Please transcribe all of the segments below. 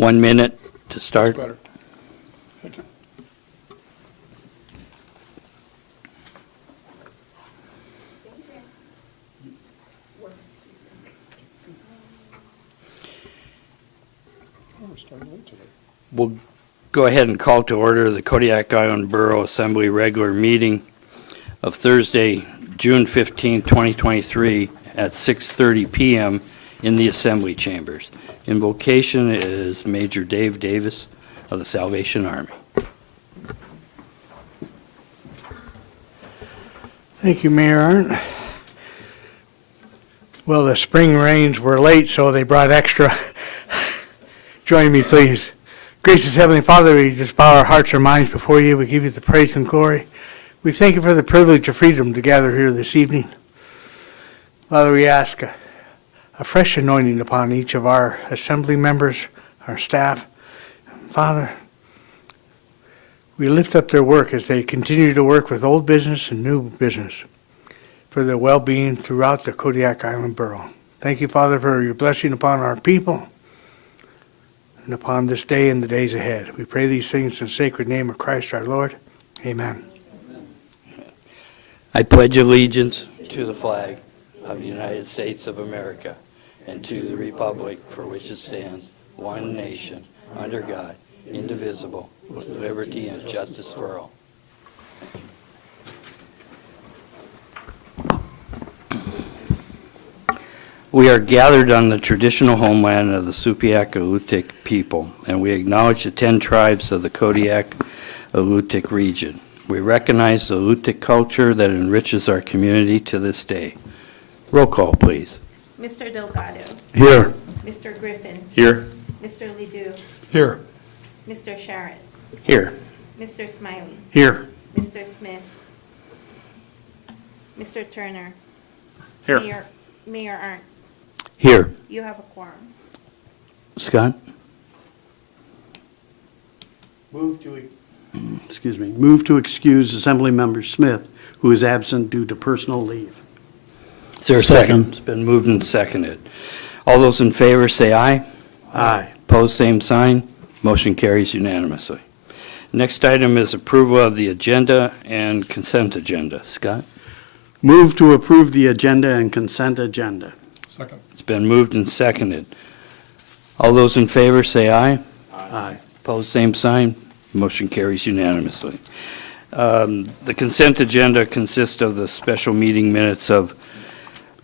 1 minute to start. Better. Thank you. Oh, we're starting late today. We'll go ahead and call to order the Kodiak Island Borough Assembly regular meeting of Thursday, June 15, 2023 at 6:30 p.m. in the Assembly Chambers. Invocation is Major Dave Davis of the Salvation Army. Thank you, Mayor Arndt. Well, the spring rains were late, so they brought extra. Join me, please. Gracious Heavenly Father, we just bow our hearts and minds before you. We give you the praise and glory. We thank you for the privilege of freedom to gather here this evening. Father, we ask a fresh anointing upon each of our assembly members, our staff. Father, we lift up their work as they continue to work with old business and new business for their well-being throughout the Kodiak Island Borough. Thank you, Father, for your blessing upon our people and upon this day and the days ahead. We pray these things in the sacred name of Christ our Lord. Amen. I pledge allegiance to the flag of the United States of America and to the republic for which it stands, one nation, under God, indivisible, with liberty and justice for all. We are gathered on the traditional homeland of the Supiaq-Alutiiq people, and we acknowledge the 10 tribes of the Kodiak-Alutiiq region. We recognize the Alutiiq culture that enriches our community to this day. Roll call, please. Mr. Delgado. Here. Mr. Griffin. Here. Mr. Ledoux. Here. Mr. Sharrett. Here. Mr. Smiley. Here. Mr. Smith. Mr. Turner. Here. Mayor Arndt. Here. You have a quorum. Scott? Move to excuse Assemblymember Smith, who is absent due to personal leave. Is there a second? It's been moved and seconded. All those in favor say aye. Aye. Opposed, same sign. Motion carries unanimously. Next item is approval of the agenda and consent agenda. Scott? Move to approve the agenda and consent agenda. Second. It's been moved and seconded. All those in favor say aye. Aye. Opposed, same sign. Motion carries unanimously. The consent agenda consists of the special meeting minutes of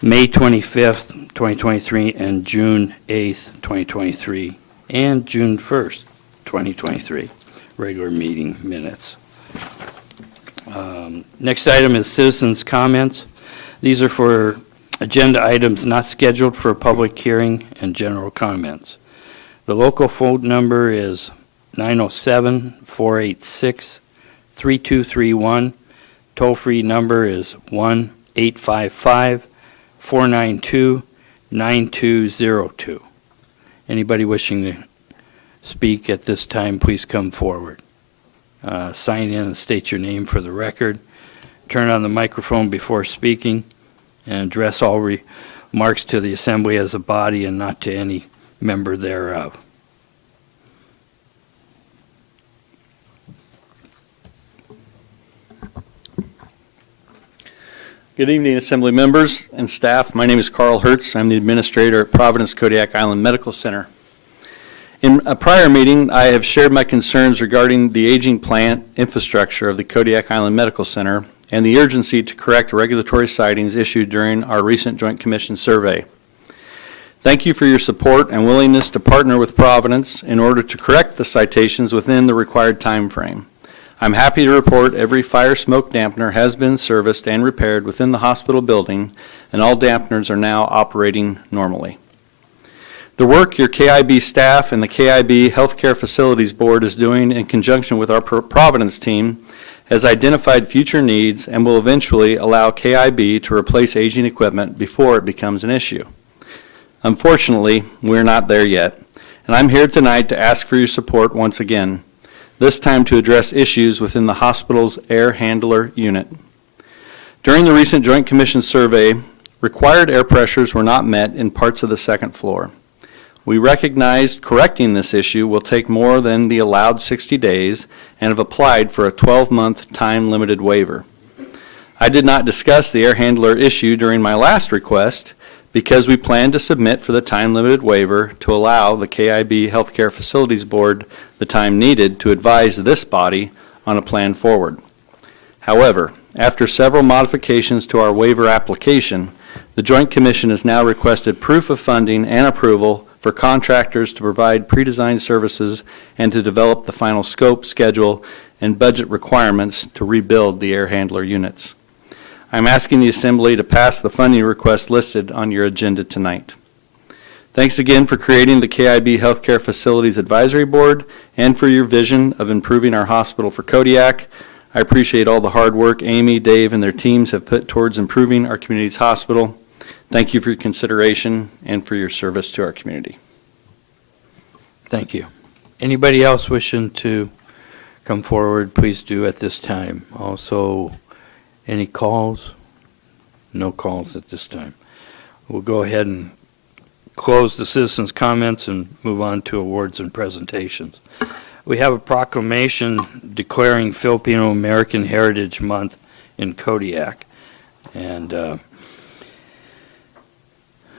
May 25th, 2023, and June 8th, 2023, and June 1st, 2023, regular meeting minutes. Next item is citizens' comments. These are for agenda items not scheduled for a public hearing and general comments. The local phone number is 907-486-3231. Toll-free number is 1-855-492-9202. Anybody wishing to speak at this time, please come forward. Sign in and state your name for the record. Turn on the microphone before speaking and address all remarks to the assembly as a body and not to any member thereof. Good evening, Assembly members and staff. My name is Carl Hertz. I'm the administrator at Providence Kodiak Island Medical Center. In a prior meeting, I have shared my concerns regarding the aging plant infrastructure of the Kodiak Island Medical Center and the urgency to correct regulatory sightings issued during our recent Joint Commission survey. Thank you for your support and willingness to partner with Providence in order to correct the citations within the required time frame. I'm happy to report every fire smoke dampener has been serviced and repaired within the hospital building, and all dampeners are now operating normally. The work your KIB staff and the KIB Healthcare Facilities Board is doing in conjunction with our Providence team has identified future needs and will eventually allow KIB to replace aging equipment before it becomes an issue. Unfortunately, we're not there yet, and I'm here tonight to ask for your support once again, this time to address issues within the hospital's air handler unit. During the recent Joint Commission survey, required air pressures were not met in parts of the second floor. We recognized correcting this issue will take more than the allowed 60 days and have applied for a 12-month time-limited waiver. I did not discuss the air handler issue during my last request because we plan to submit for the time-limited waiver to allow the KIB Healthcare Facilities Board the time needed to advise this body on a plan forward. However, after several modifications to our waiver application, the Joint Commission has now requested proof of funding and approval for contractors to provide pre-designed services and to develop the final scope, schedule, and budget requirements to rebuild the air handler units. I'm asking the Assembly to pass the funding request listed on your agenda tonight. Thanks again for creating the KIB Healthcare Facilities Advisory Board and for your vision of improving our hospital for Kodiak. I appreciate all the hard work Amy, Dave, and their teams have put towards improving our community's hospital. Thank you for your consideration and for your service to our community. Thank you. Anybody else wishing to come forward, please do at this time. Also, any calls? No calls at this time. We'll go ahead and close the citizens' comments and move on to awards and presentations. We have a proclamation declaring Filipino American Heritage Month in Kodiak. And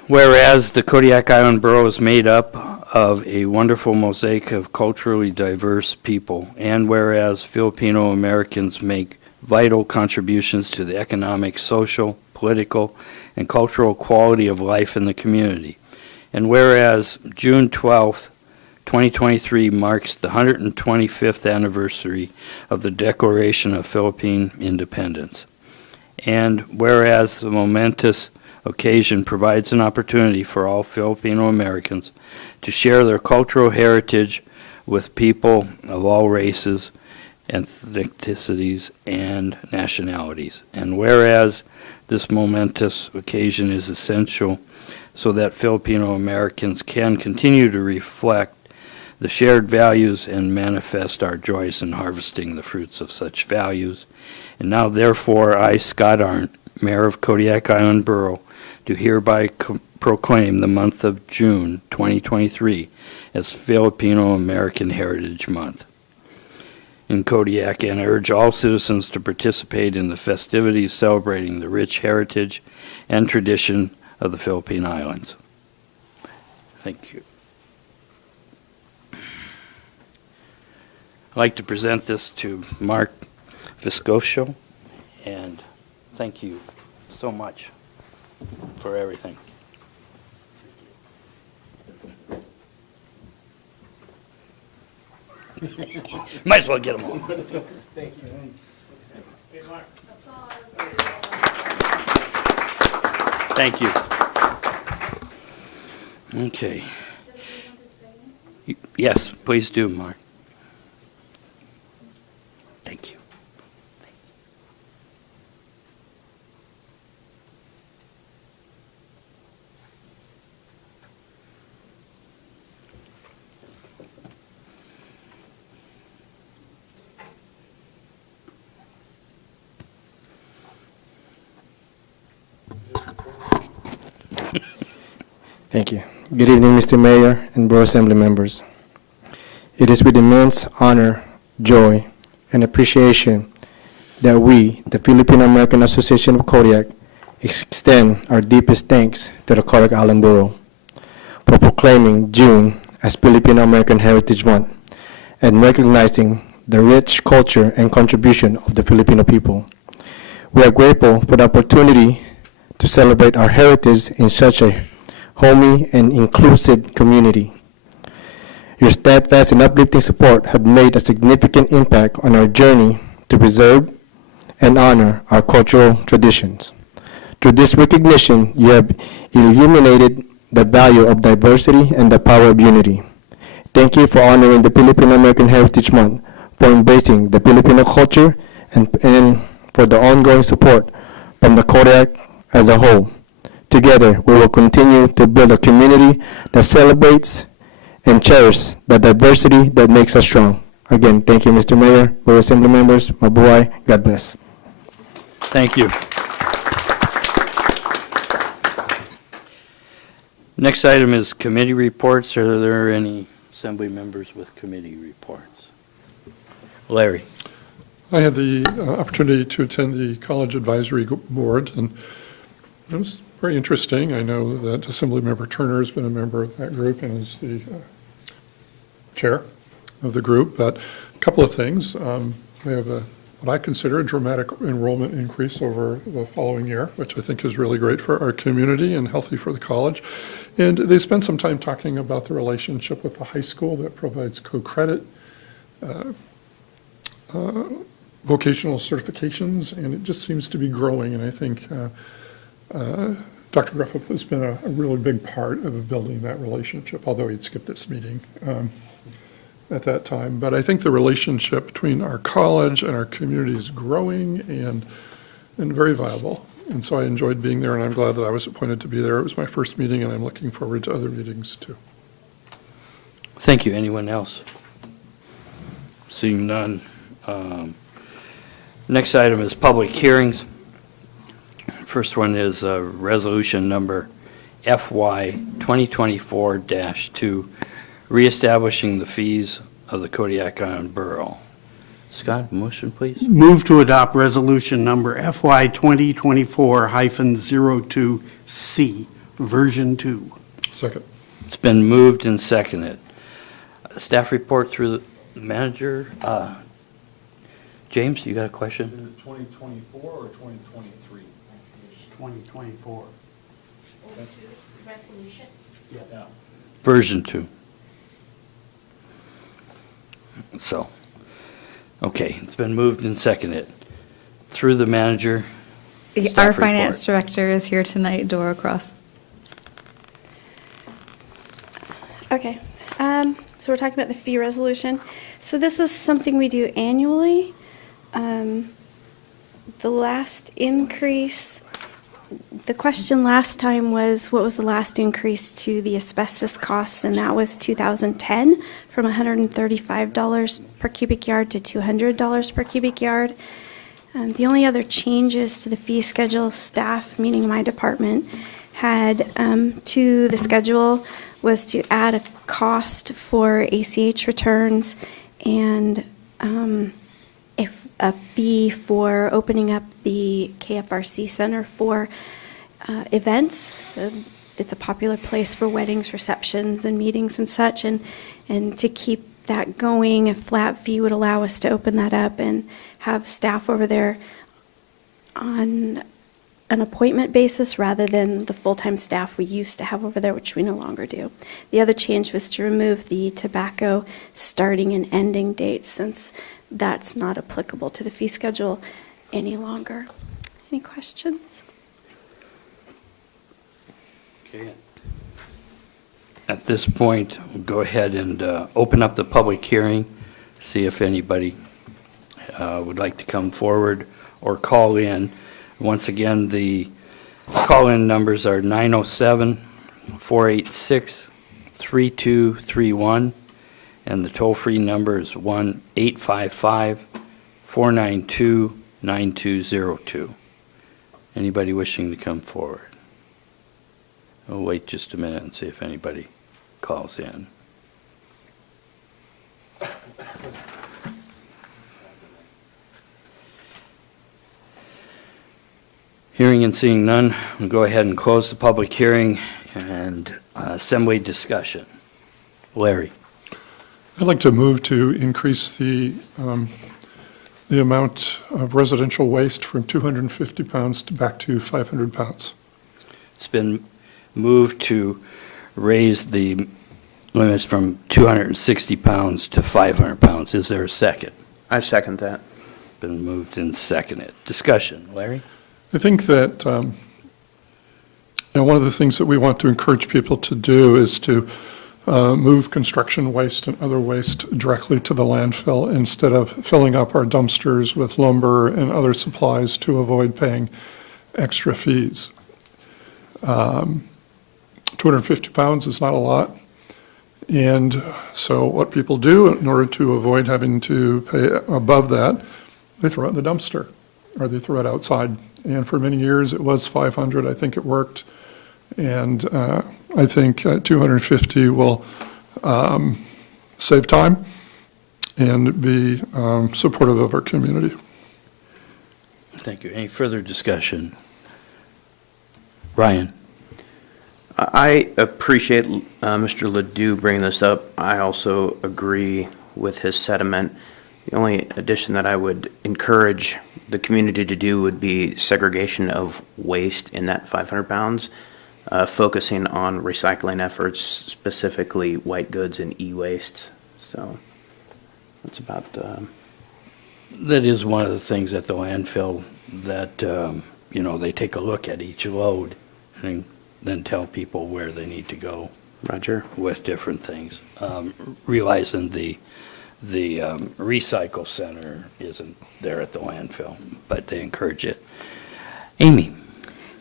whereas the Kodiak Island Borough is made up of a wonderful mosaic of culturally diverse people, and whereas Filipino Americans make vital contributions to the economic, social, political, and cultural quality of life in the community, and whereas June 12th, 2023 marks the 125th anniversary of the Declaration of Philippine Independence, and whereas the momentous occasion provides an opportunity for all Filipino Americans to share their cultural heritage with people of all races, ethnicities, and nationalities, and whereas this momentous occasion is essential so that Filipino Americans can continue to reflect the shared values and manifest our joys in harvesting the fruits of such values. And now, therefore, I, Scott Arndt, Mayor of Kodiak Island Borough, do hereby proclaim the month of June 2023 as Filipino American Heritage Month in Kodiak, and urge all citizens to participate in the festivities celebrating the rich heritage and tradition of the Philippine Islands. Thank you. I'd like to present this to Mark Viscosio, and thank you so much for everything. Might as well get them all. Thank you. Okay. Yes, please do, Mark. Thank you. Thank you. Good evening, Mr. Mayor and Borough Assembly members. It is with immense honor, joy, and appreciation that we, the Filipino American Association of Kodiak, extend our deepest thanks to the Kodiak Island Borough for proclaiming June as Filipino American Heritage Month and recognizing the rich culture and contribution of the Filipino people. We are grateful for the opportunity to celebrate our heritage in such a homey and inclusive community. Your steadfast and uplifting support have made a significant impact on our journey to preserve and honor our cultural traditions. Through this recognition, you have illuminated the value of diversity and the power of unity. Thank you for honoring the Filipino American Heritage Month, for embracing the Filipino culture, and for the ongoing support from the Kodiak as a whole. Together, we will continue to build a community that celebrates and cherishes the diversity that makes us strong. Again, thank you, Mr. Mayor, Borough Assembly members, mabuhay, God bless. Thank you. Next item is committee reports. Are there any assembly members with committee reports? Larry? I had the opportunity to attend the College Advisory Board, and it was very interesting. I know that Assemblymember Turner has been a member of that group and is the chair of the group, but a couple of things. They have what I consider a dramatic enrollment increase over the following year, which I think is really great for our community and healthy for the college. And they spent some time talking about the relationship with the high school that provides co-credit, vocational certifications, and it just seems to be growing. And I think Dr. Griffith has been a really big part of building that relationship, although he'd skipped this meeting at that time. But I think the relationship between our college and our community is growing and very viable. And so I enjoyed being there, and I'm glad that I was appointed to be there. It was my first meeting, and I'm looking forward to other meetings too. Thank you. Anyone else? Seeing none. Next item is public hearings. First one is resolution number FY 2024-2, reestablishing the fees of the Kodiak Island Borough. Scott, motion, please. Move to adopt resolution number FY 2024-02C, version 2. Second. It's been moved and seconded. Staff report through the manager. James, you got a question? Is it 2024 or 2023? 2024. Resolution. Yeah. Version 2. So, okay, it's been moved and seconded. Through the manager. Our Staff finance report. director is here tonight, Dora Cross. Okay, so we're talking about the fee resolution. So this is something we do annually. The last increase, the question last time was, what was the last increase to the asbestos costs? And that was 2010, from $135 per cubic yard to $200 per cubic yard. The only other changes to the fee schedule staff, meaning my department, had to the schedule was to add a cost for ACH returns and a fee for opening up the KFRC Center for events. So it's a popular place for weddings, receptions, and meetings and such. And to keep that going, a flat fee would allow us to open that up and have staff over there on an appointment basis rather than the full-time staff we used to have over there, which we no longer do. The other change was to remove the tobacco starting and ending dates, since that's not applicable to the fee schedule any longer. Any questions? Okay. At this point, we'll go ahead and open up the public hearing, see if anybody would like to come forward or call in. Once again, the call-in numbers are 907-486-3231, and the toll-free number is 1-855-492-9202. Anybody wishing to come forward? We'll wait just a minute and see if anybody calls in. Hearing and seeing none, we'll go ahead and close the public hearing and assembly discussion. Larry. I'd like to move to increase the amount of residential waste from 250 pounds back to 500 pounds. It's been moved to raise the limits from 260 pounds to 500 pounds. Is there a second? I second that. Been moved and seconded. Discussion. Larry? I think that one of the things that we want to encourage people to do is to move construction waste and other waste directly to the landfill instead of filling up our dumpsters with lumber and other supplies to avoid paying extra fees. 250 pounds is not a lot. And so what people do in order to avoid having to pay above that, they throw it in the dumpster or they throw it outside. And for many years, it was 500. I think it worked. And I think 250 will save time and be supportive of our community. Thank you. Any further discussion? Ryan? I appreciate Mr. Ledoux bringing this up. I also agree with his sentiment. The only addition that I would encourage the community to do would be segregation of waste in that 500 pounds, focusing on recycling efforts, specifically white goods and e-waste. So that's about. That is one of the things at the landfill that, they take a look at each load and then tell people where they need to go. Roger. With different things. Realizing the recycle center isn't there at the landfill, but they encourage it. Amy?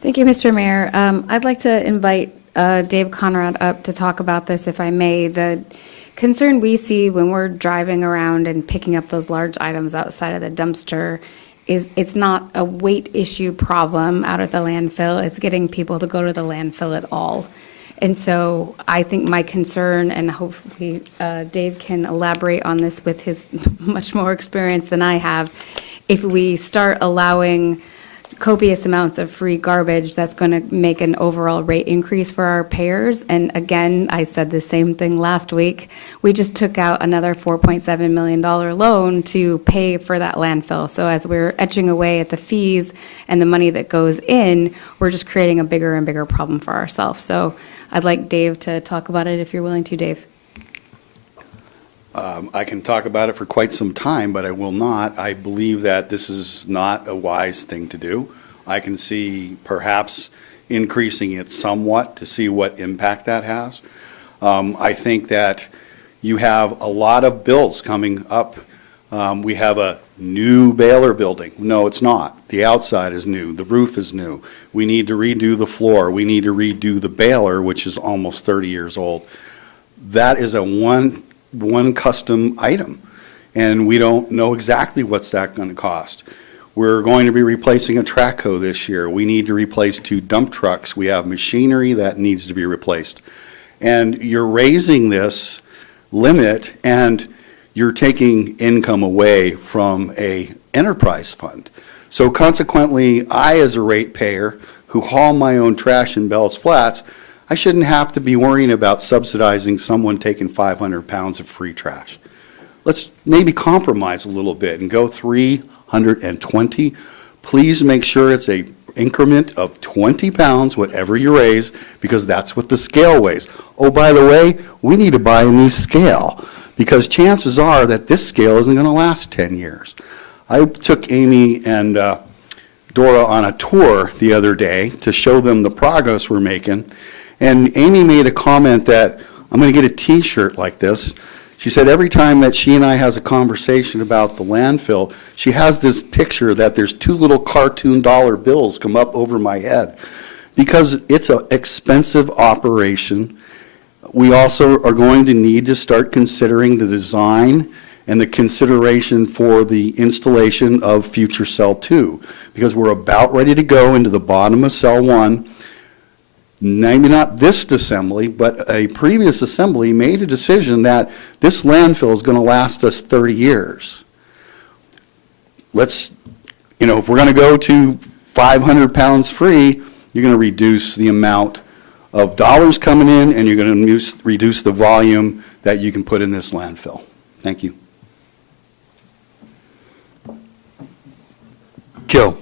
Thank you, Mr. Mayor. I'd like to invite Dave Conrad up to talk about this, if I may. The concern we see when we're driving around and picking up those large items outside of the dumpster is it's not a weight issue problem out at the landfill. It's getting people to go to the landfill at all. And so I think my concern, and hopefully Dave can elaborate on this with his much more experience than I have, if we start allowing copious amounts of free garbage, that's going to make an overall rate increase for our payers. And again, I said the same thing last week. We just took out another $4.7 million loan to pay for that landfill. So as we're etching away at the fees and the money that goes in, we're just creating a bigger and bigger problem for ourselves. So I'd like Dave to talk about it if you're willing to, Dave. I can talk about it for quite some time, but I will not. I believe that this is not a wise thing to do. I can see perhaps increasing it somewhat to see what impact that has. I think that you have a lot of bills coming up. We have a new baler building. No, it's not. The outside is new. The roof is new. We need to redo the floor. We need to redo the baler, which is almost 30 years old. That is a one custom item, and we don't know exactly what's that going to cost. We're going to be replacing a trackhoe this year. We need to replace 2 dump trucks. We have machinery that needs to be replaced. And you're raising this limit, and you're taking income away from a enterprise fund. So consequently, I, as a ratepayer who haul my own trash in Bell's Flats, I shouldn't have to be worrying about subsidizing someone taking 500 pounds of free trash. Let's maybe compromise a little bit and go 320. Please make sure it's a increment of 20 pounds, whatever you raise, because that's what the scale weighs. Oh, by the way, we need to buy a new scale, because chances are that this scale isn't going to last 10 years. I took Amy and Dora on a tour the other day to show them the progress we're making. And Amy made a comment that, I'm going to get a T-shirt like this. She said every time that she and I has a conversation about the landfill, she has this picture that there's 2 little cartoon dollar bills come up over my head. Because it's an expensive operation. We also are going to need to start considering the design and the consideration for the installation of future cell 2. Because we're about ready to go into the bottom of cell 1. Maybe not this assembly, but a previous assembly made a decision that this landfill is going to last us 30 years. Let's, if we're going to go to 500 pounds free, you're going to reduce the amount of dollars coming in, and you're going to reduce the volume that you can put in this landfill. Thank you. Joe?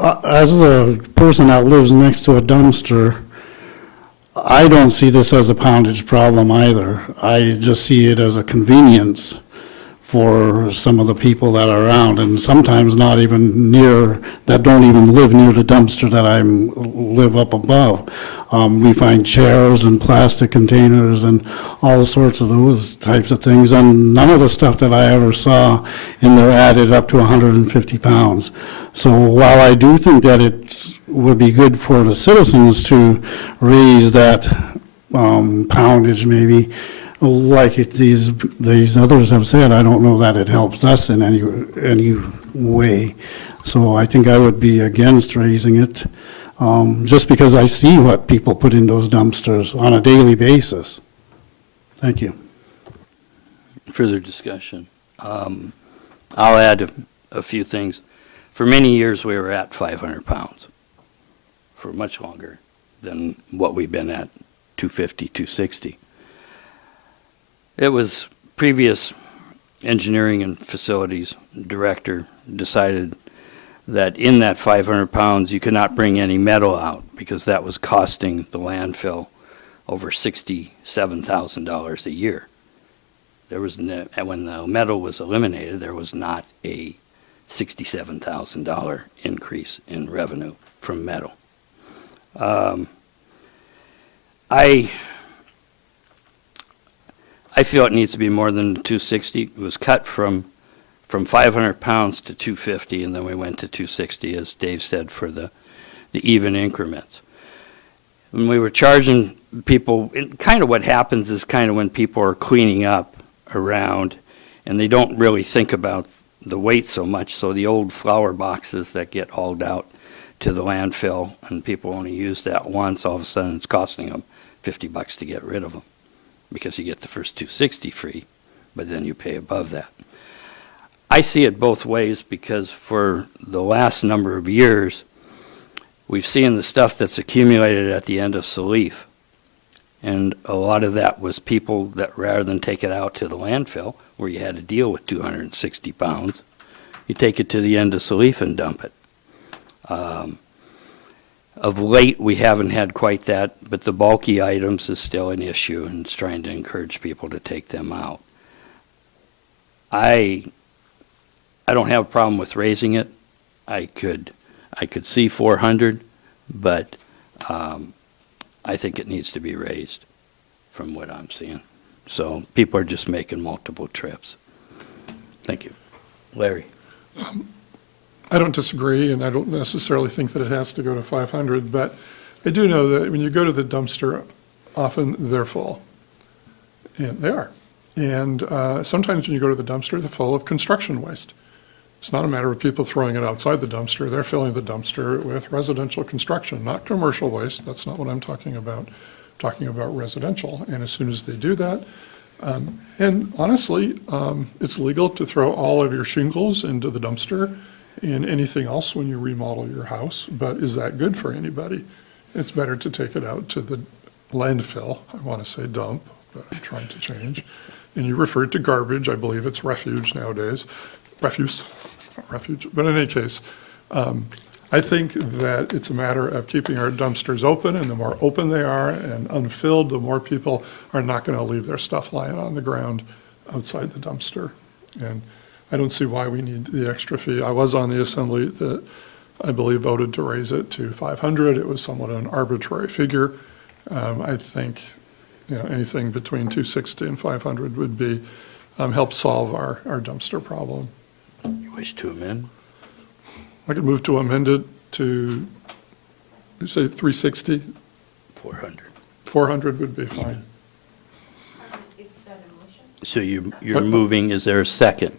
As a person that lives next to a dumpster, I don't see this as a poundage problem either. I just see it as a convenience for some of the people that are around, and sometimes not even near, that don't even live near the dumpster that I live up above. We find chairs and plastic containers and all sorts of those types of things, and none of the stuff that I ever saw in there added up to 150 pounds. So while I do think that it would be good for the citizens to raise that poundage maybe, like these others have said, I don't know that it helps us in any way. So I think I would be against raising it. just because I see what people put in those dumpsters on a daily basis. Thank you. Further discussion. I'll add a few things. For many years, we were at 500 pounds, for much longer than what we've been at, 250, 260. It was previous engineering and facilities director decided that in that 500 pounds, you could not bring any metal out because that was costing the landfill over $67,000 a year. There was when the metal was eliminated, there was not a $67,000 increase in revenue from metal. I feel it needs to be more than 260. It was cut from 500 pounds to 250, and then we went to 260, as Dave said, for the even increments. When we were charging people, kind of what happens is kind of when people are cleaning up around, and they don't really think about the weight so much, so the old flower boxes that get hauled out to the landfill, and people only use that once, all of a sudden it's costing them $50 to get rid of them, because you get the first 260 free, but then you pay above that. I see it both ways, because for the last number of years, we've seen the stuff that's accumulated at the end of Salif. And a lot of that was people that, rather than take it out to the landfill, where you had to deal with 260 pounds, you take it to the end of Salif and dump it. Of late, we haven't had quite that, but the bulky items is still an issue, and it's trying to encourage people to take them out. I don't have a problem with raising it. I could see 400, but I think it needs to be raised from what I'm seeing. So people are just making multiple trips. Thank you. Larry? I don't disagree, and I don't necessarily think that it has to go to 500, but I do know that when you go to the dumpster, often they're full. And they are. And sometimes when you go to the dumpster, they're full of construction waste. It's not a matter of people throwing it outside the dumpster. They're filling the dumpster with residential construction, not commercial waste. That's not what I'm talking about. I'm talking about residential. And as soon as they do that, and honestly, it's legal to throw all of your shingles into the dumpster and anything else when you remodel your house. But is that good for anybody? It's better to take it out to the landfill. I want to say dump, but I'm trying to change. And you referred to garbage. I believe it's refuge nowadays. Refuse. But in any case, I think that it's a matter of keeping our dumpsters open, and the more open they are and unfilled, the more people are not going to leave their stuff lying on the ground outside the dumpster. And I don't see why we need the extra fee. I was on the assembly that I believe voted to raise it to 500. It was somewhat an arbitrary figure. I think anything between 260 and 500 would be help solve our dumpster problem. You wish to amend? I could move to amend it to, you say 360? 400. 400 would be fine. So you're moving, is there a second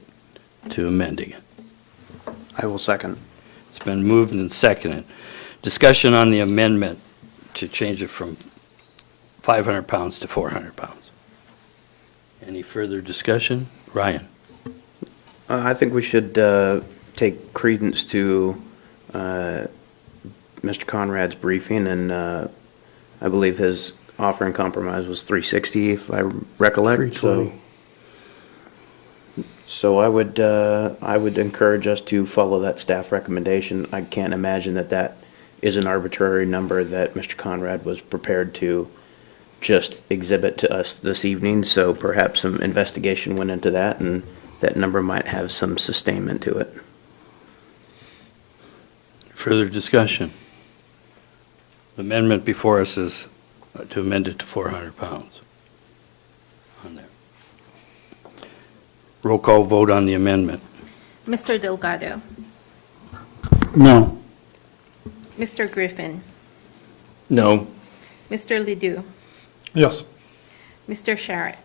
to amending it? I will second. It's been moved and seconded. Discussion on the amendment to change it from 500 pounds to 400 pounds. Any further discussion? Ryan? I think we should take credence to Mr. Conrad's briefing, and I believe his offer in compromise was 360, if I recollect. 320. So I would encourage us to follow that staff recommendation. I can't imagine that is an arbitrary number that Mr. Conrad was prepared to just exhibit to us this evening, so perhaps some investigation went into that, and that number might have some sustainment to it. Further discussion? The amendment before us is to amend it to 400 pounds. On there. Roll call vote on the amendment. Mr. Delgado, No. Mr. Griffin, No. Mr. Ledoux, Yes. Mr. Sharrett,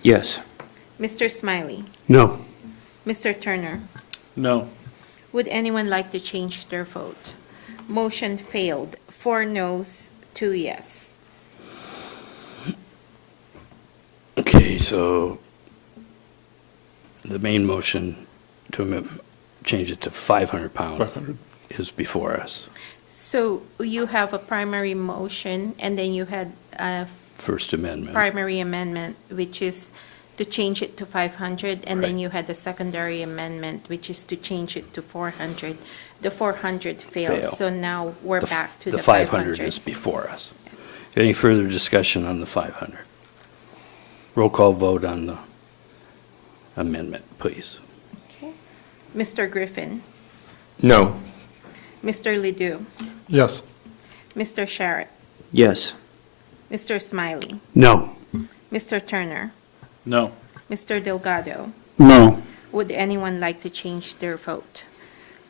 Yes. Mr. Smiley, No. Mr. Turner. No. Would anyone like to change their vote? Motion failed 4 noes, 2 yes. Okay, so the main motion to change it to 500 pounds 500. is before us. So you have a primary motion, and then you had a First Amendment. primary amendment, which is to change it to 500, and then Right. you had the secondary amendment, which is to change it to 400. The 400 failed, Fail. so now we're back to the 500 500. is before us. Any further discussion on the 500? Roll call vote on the amendment, please. Okay. Mr. Griffin, No. Mr. Ledoux, Yes. Mr. Sharrett, Yes. Mr. Smiley, No. Mr. Turner, No. Mr. Delgado. No. Would anyone like to change their vote?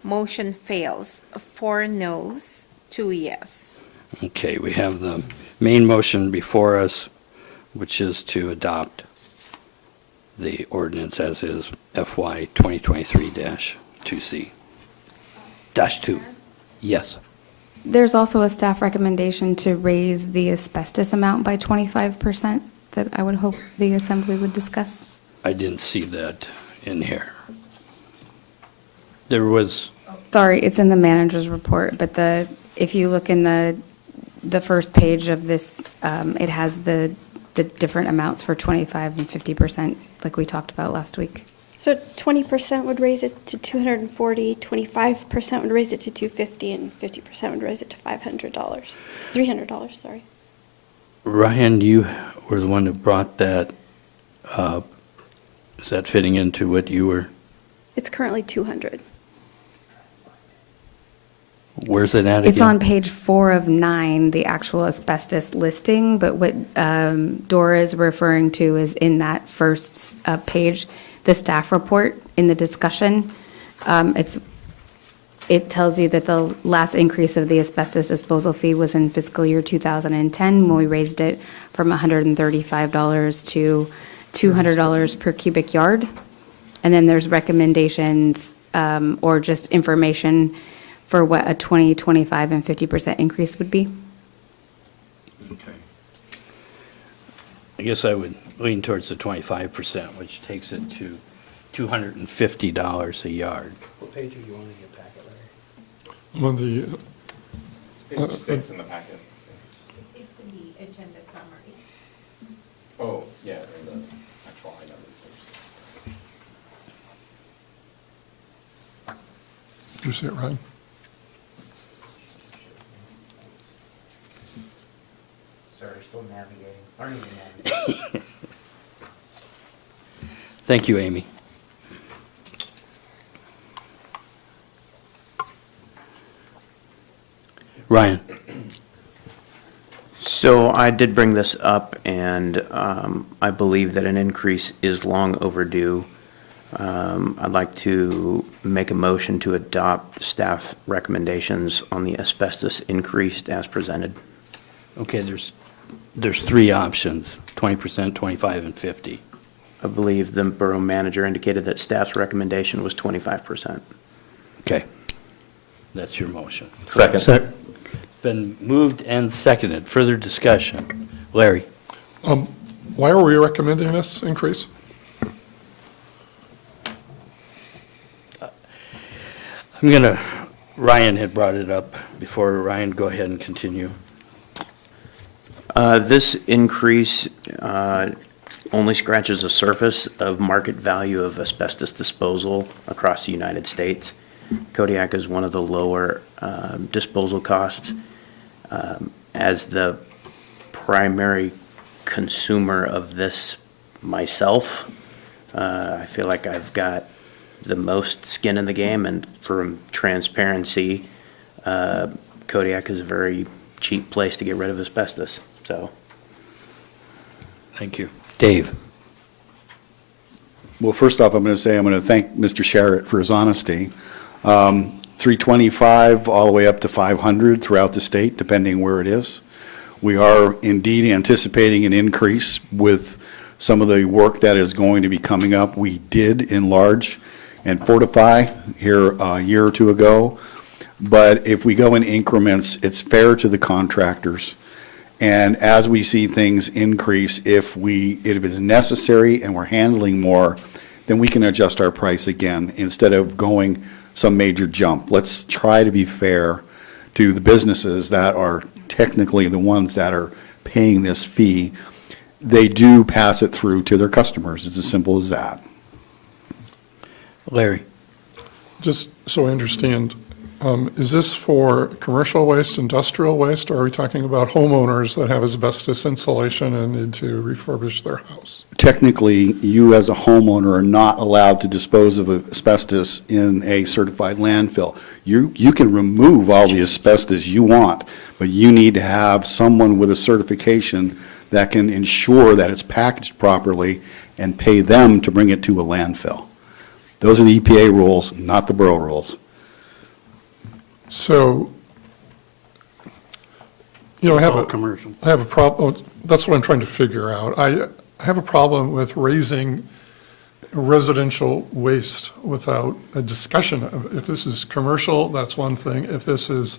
Motion fails, 4 noes, 2 yes. Okay, we have the main motion before us, which is to adopt the ordinance as is FY 2023-2C. -2. Yes. There's also a staff recommendation to raise the asbestos amount by 25% that I would hope the assembly would discuss. I didn't see that in here. There was, Sorry, it's in the manager's report, but if you look in the first page of this, it has the different amounts for 25 and 50%, like we talked about last week. So 20% would raise it to $240, 25% would raise it to $250, and 50% would raise it to $500, $300, sorry. Ryan, you were the one who brought that up. Is that fitting into what you were, It's currently 200. where's it at again? It's on page 4 of 9, the actual asbestos listing, but what Dora is referring to is in that first page, the staff report in the discussion. It tells you that the last increase of the asbestos disposal fee was in fiscal year 2010, when we raised it from $135 to $200 per cubic yard. And then there's recommendations or just information for what a 20, 25, and 50% increase would be. Okay. I guess I would lean towards the 25%, which takes it to $250 a yard. What page are you on in your packet, Larry? I'm on the, Page 6 in the packet. It's in the agenda summary. Oh, yeah, in the actual item is page 6. did you see it, Ryan? Sorry, still navigating, learning to navigate. Thank you, Amy. Ryan? So I did bring this up, and I believe that an increase is long overdue. I'd like to make a motion to adopt staff recommendations on the asbestos increased as presented. Okay, there's 3 options, 20%, 25, and 50. I believe the borough manager indicated that staff's recommendation was 25%. Okay. That's your motion. Second. Been moved and seconded. Further discussion. Larry? Why are we recommending this increase? I'm going to, Ryan had brought it up before. Ryan, go ahead and continue. This increase only scratches the surface of market value of asbestos disposal across the United States. Kodiak is one of the lower disposal costs. As the primary consumer of this myself, I feel like I've got the most skin in the game, and from transparency, Kodiak is a very cheap place to get rid of asbestos, so. Thank you. Dave? Well, first off, I'm going to thank Mr. Sharrett for his honesty. 325 all the way up to 500 throughout the state, depending where it is. We are indeed anticipating an increase with some of the work that is going to be coming up. We did enlarge and fortify here a year or two ago. But if we go in increments, it's fair to the contractors. And as we see things increase, if it is necessary and we're handling more, then we can adjust our price again instead of going some major jump. Let's try to be fair to the businesses that are technically the ones that are paying this fee. They do pass it through to their customers. It's as simple as that. Larry? Just so I understand, is this for commercial waste, industrial waste, or are we talking about homeowners that have asbestos insulation and need to refurbish their house? Technically, you as a homeowner are not allowed to dispose of asbestos in a certified landfill. You can remove all the asbestos you want, but you need to have someone with a certification that can ensure that it's packaged properly and pay them to bring it to a landfill. Those are the EPA rules, not the borough rules. So, I have All a commercial. problem, that's what I'm trying to figure out. I have a problem with raising residential waste without a discussion of, if this is commercial, that's one thing. If this is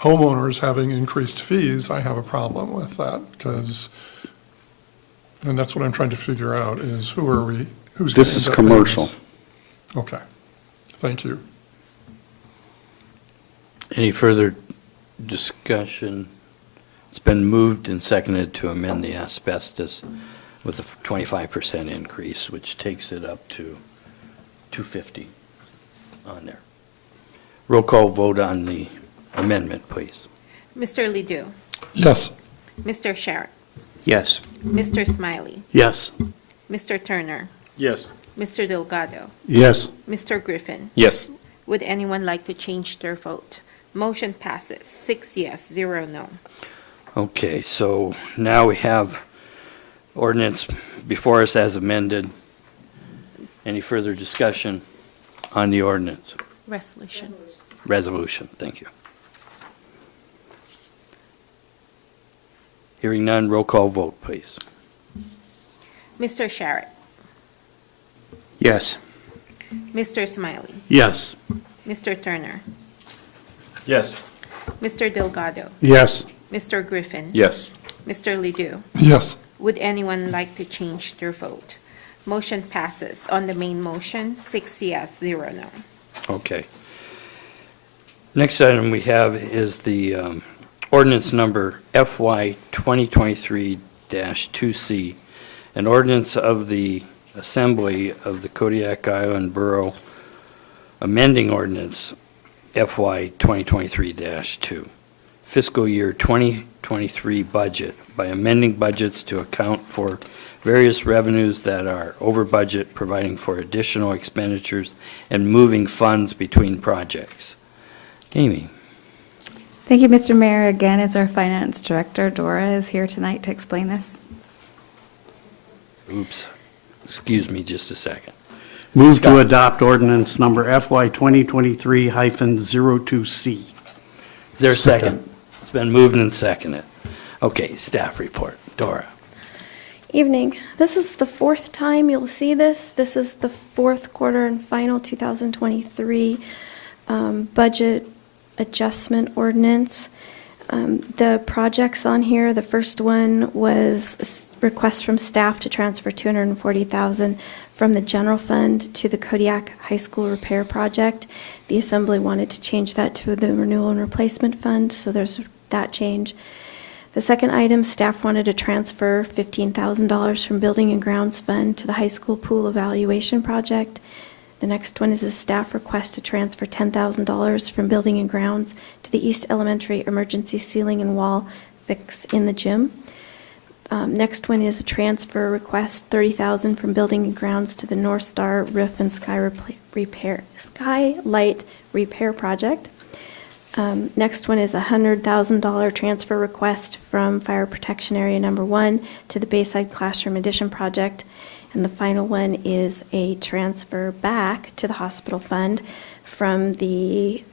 homeowners having increased fees, I have a problem with that, and that's what I'm trying to figure out, is who's going to This is end up paying commercial. this? Okay, thank you. Any further discussion? It's been moved and seconded to amend the asbestos with a 25% increase, which takes it up to $250 on there. Roll call vote on the amendment, please. Mr. Ledoux? Yes. Mr. Sharrett? Yes. Mr. Smiley? Yes. Mr. Turner? Yes. Mr. Delgado? Yes. Mr. Griffin? Yes. Would anyone like to change their vote? Motion passes, 6 yes, 0 no. Okay, so now we have ordinance before us as amended. Any further discussion on the ordinance? Resolution. Resolution, thank you. Hearing none, roll call vote, please. Mr. Sharrett? Yes. Mr. Smiley? Yes. Mr. Turner? Yes. Mr. Delgado? Yes. Mr. Griffin? Yes. Mr. Ledoux? Yes. Would anyone like to change their vote? Motion passes. On the main motion, 6 yes, 0 no. Okay. Next item we have is the ordinance number FY 2023-2C, an ordinance of the Assembly of the Kodiak Island Borough amending ordinance FY 2023-2, fiscal year 2023 budget by amending budgets to account for various revenues that are over budget, providing for additional expenditures, and moving funds between projects. Amy? Thank you, Mr. Mayor. Again, as our finance director, Dora is here tonight to explain this. Oops. Excuse me just a second. Move to adopt ordinance number FY 2023-02C. Is there a second? It's been moved and seconded. Okay, staff report. Dora? Evening. This is the fourth time you'll see this. This is the fourth quarter and final 2023 budget adjustment ordinance. The projects on here, the first one was request from staff to transfer $240,000 from the general fund to the Kodiak High School repair project. The Assembly wanted to change that to the renewal and replacement fund, so there's that change. The second item, staff wanted to transfer $15,000 from building and grounds fund to the high school pool evaluation project. The next one is a staff request to transfer $10,000 from building and grounds to the East Elementary emergency ceiling and wall fix in the gym. Next one is a transfer request, $30,000 from building and grounds to the North Star roof and skylight repair project. Next one is a $100,000 transfer request from fire protection area number 1 to the Bayside Classroom Addition project. And the final one is a transfer back to the hospital fund from the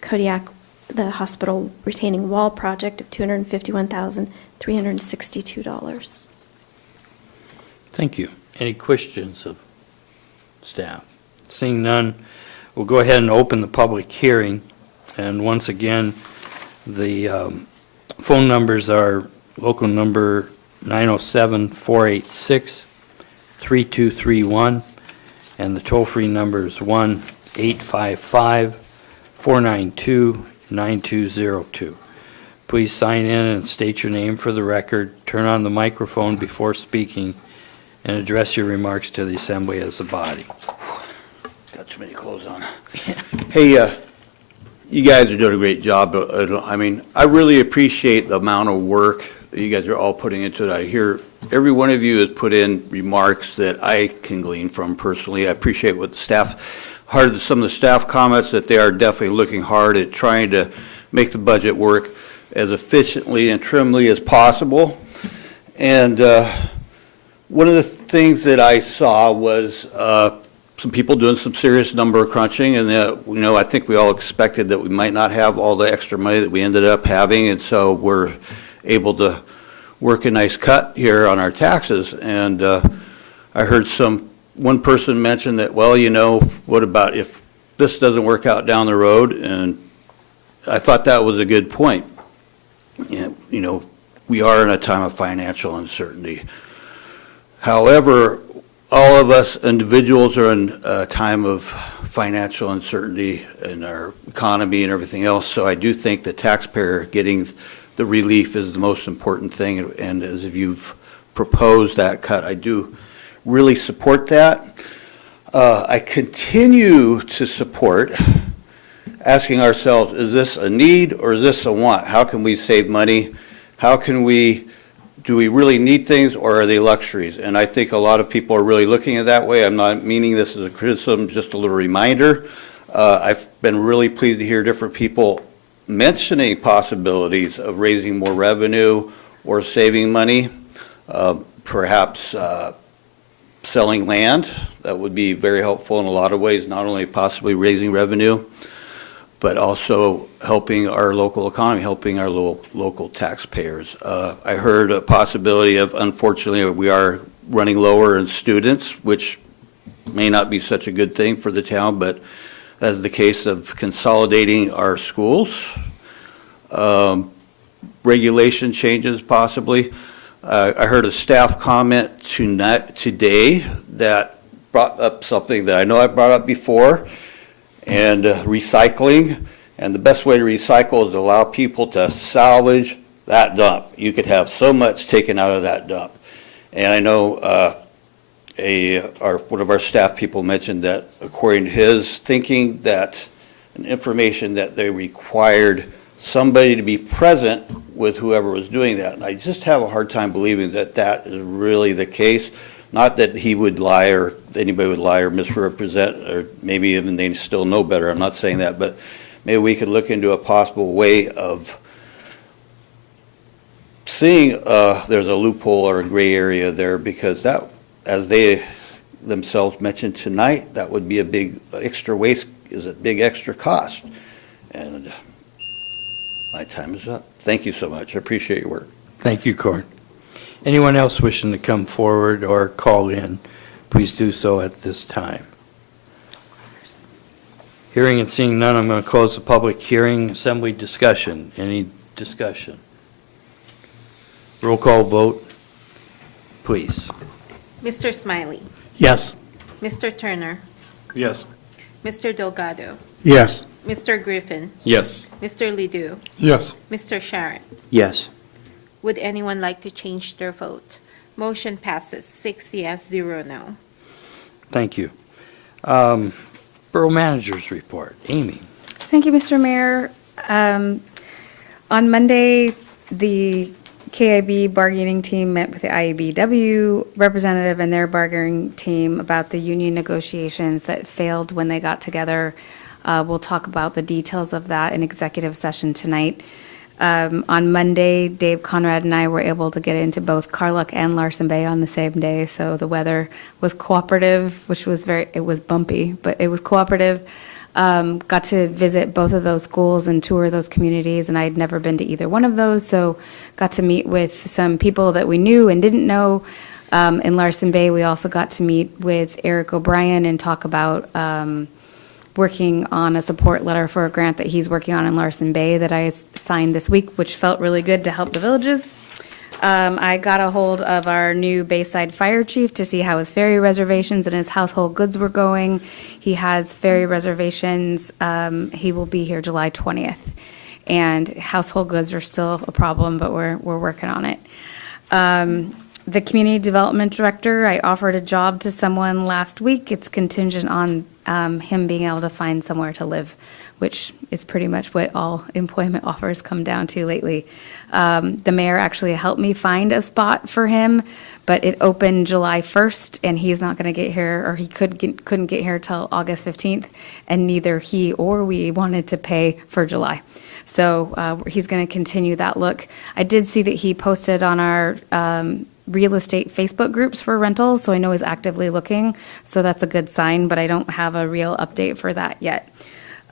Kodiak, the hospital retaining wall project of $251,362. Thank you. Any questions of staff? Seeing none, we'll go ahead and open the public hearing. And once again, the phone numbers are local number 907-486-3231, and the toll-free number is 1-855-492-9202. Please sign in and state your name for the record, turn on the microphone before speaking, and address your remarks to the assembly as a body. Got too many clothes on. Hey, you guys are doing a great job. I mean, I really appreciate the amount of work that you guys are all putting into it. I hear every one of you has put in remarks that I can glean from personally. I appreciate what the staff, some of the staff comments, that they are definitely looking hard at trying to make the budget work as efficiently and trimly as possible. And one of the things that I saw was some people doing some serious number crunching, and I think we all expected that we might not have all the extra money that we ended up having, and so we're able to work a nice cut here on our taxes. And I heard one person mention that, well, what about if this doesn't work out down the road? And I thought that was a good point. We are in a time of financial uncertainty. However, all of us individuals are in a time of financial uncertainty in our economy and everything else, so I do think the taxpayer getting the relief is the most important thing, and as if you've proposed that cut, I do really support that. I continue to support asking ourselves, is this a need or is this a want? How can we save money? Do we really need things, or are they luxuries? And I think a lot of people are really looking at it that way. I'm not meaning this as a criticism, just a little reminder. I've been really pleased to hear different people mentioning possibilities of raising more revenue or saving money, perhaps selling land. That would be very helpful in a lot of ways, not only possibly raising revenue, but also helping our local economy, helping our local taxpayers. I heard a possibility of, unfortunately, we are running lower in students, which may not be such a good thing for the town, but as the case of consolidating our schools, regulation changes possibly. I heard a staff comment today that brought up something that I know I brought up before, and recycling. And the best way to recycle is to allow people to salvage that dump. You could have so much taken out of that dump. And I know one of our staff people mentioned that according to his thinking, that an information that they required somebody to be present with whoever was doing that. And I just have a hard time believing that that is really the case. Not that he would lie or anybody would lie or misrepresent, or maybe even they still know better. I'm not saying that, but maybe we could look into a possible way of seeing there's a loophole or a gray area there, because that, as they themselves mentioned tonight, that would be a big extra waste, is a big extra cost. And my time is up. Thank you so much. I appreciate your work. Thank you, Court. Anyone else wishing to come forward or call in, please do so at this time. Hearing and seeing none, I'm going to close the public hearing. Assembly discussion. Any discussion? Roll call vote, please. Mr. Smiley. Yes. Mr. Turner. Yes. Mr. Delgado. Yes. Mr. Griffin. Yes. Mr. Ledoux. Yes. Mr. Sharon. Yes. Would anyone like to change their vote? Motion passes 6 yes, 0 no. Thank you. Borough Manager's Report. Amy. Thank you, Mr. Mayor. On Monday, the KIB bargaining team met with the IABW representative and their bargaining team about the union negotiations that failed when they got together. We'll talk about the details of that in executive session tonight. On Monday, Dave Conrad and I were able to get into both Carluck and Larson Bay on the same day, so the weather was cooperative, which was it was bumpy, but it was cooperative. Got to visit both of those schools and tour those communities, and I had never been to either one of those, so got to meet with some people that we knew and didn't know. In Larson Bay, we also got to meet with Eric O'Brien and talk about working on a support letter for a grant that he's working on in Larson Bay that I signed this week, which felt really good to help the villages. I got a hold of our new Bayside Fire Chief to see how his ferry reservations and his household goods were going. He has ferry reservations. He will be here July 20th. And household goods are still a problem, but we're working on it. The Community Development Director, I offered a job to someone last week. It's contingent on him being able to find somewhere to live, which is pretty much what all employment offers come down to lately. The mayor actually helped me find a spot for him, but it opened July 1st, and he's not going to get here, or he couldn't get here till August 15th, and neither he or we wanted to pay for July. So he's going to continue that look. I did see that he posted on our real estate Facebook groups for rentals, so I know he's actively looking, so that's a good sign, but I don't have a real update for that yet.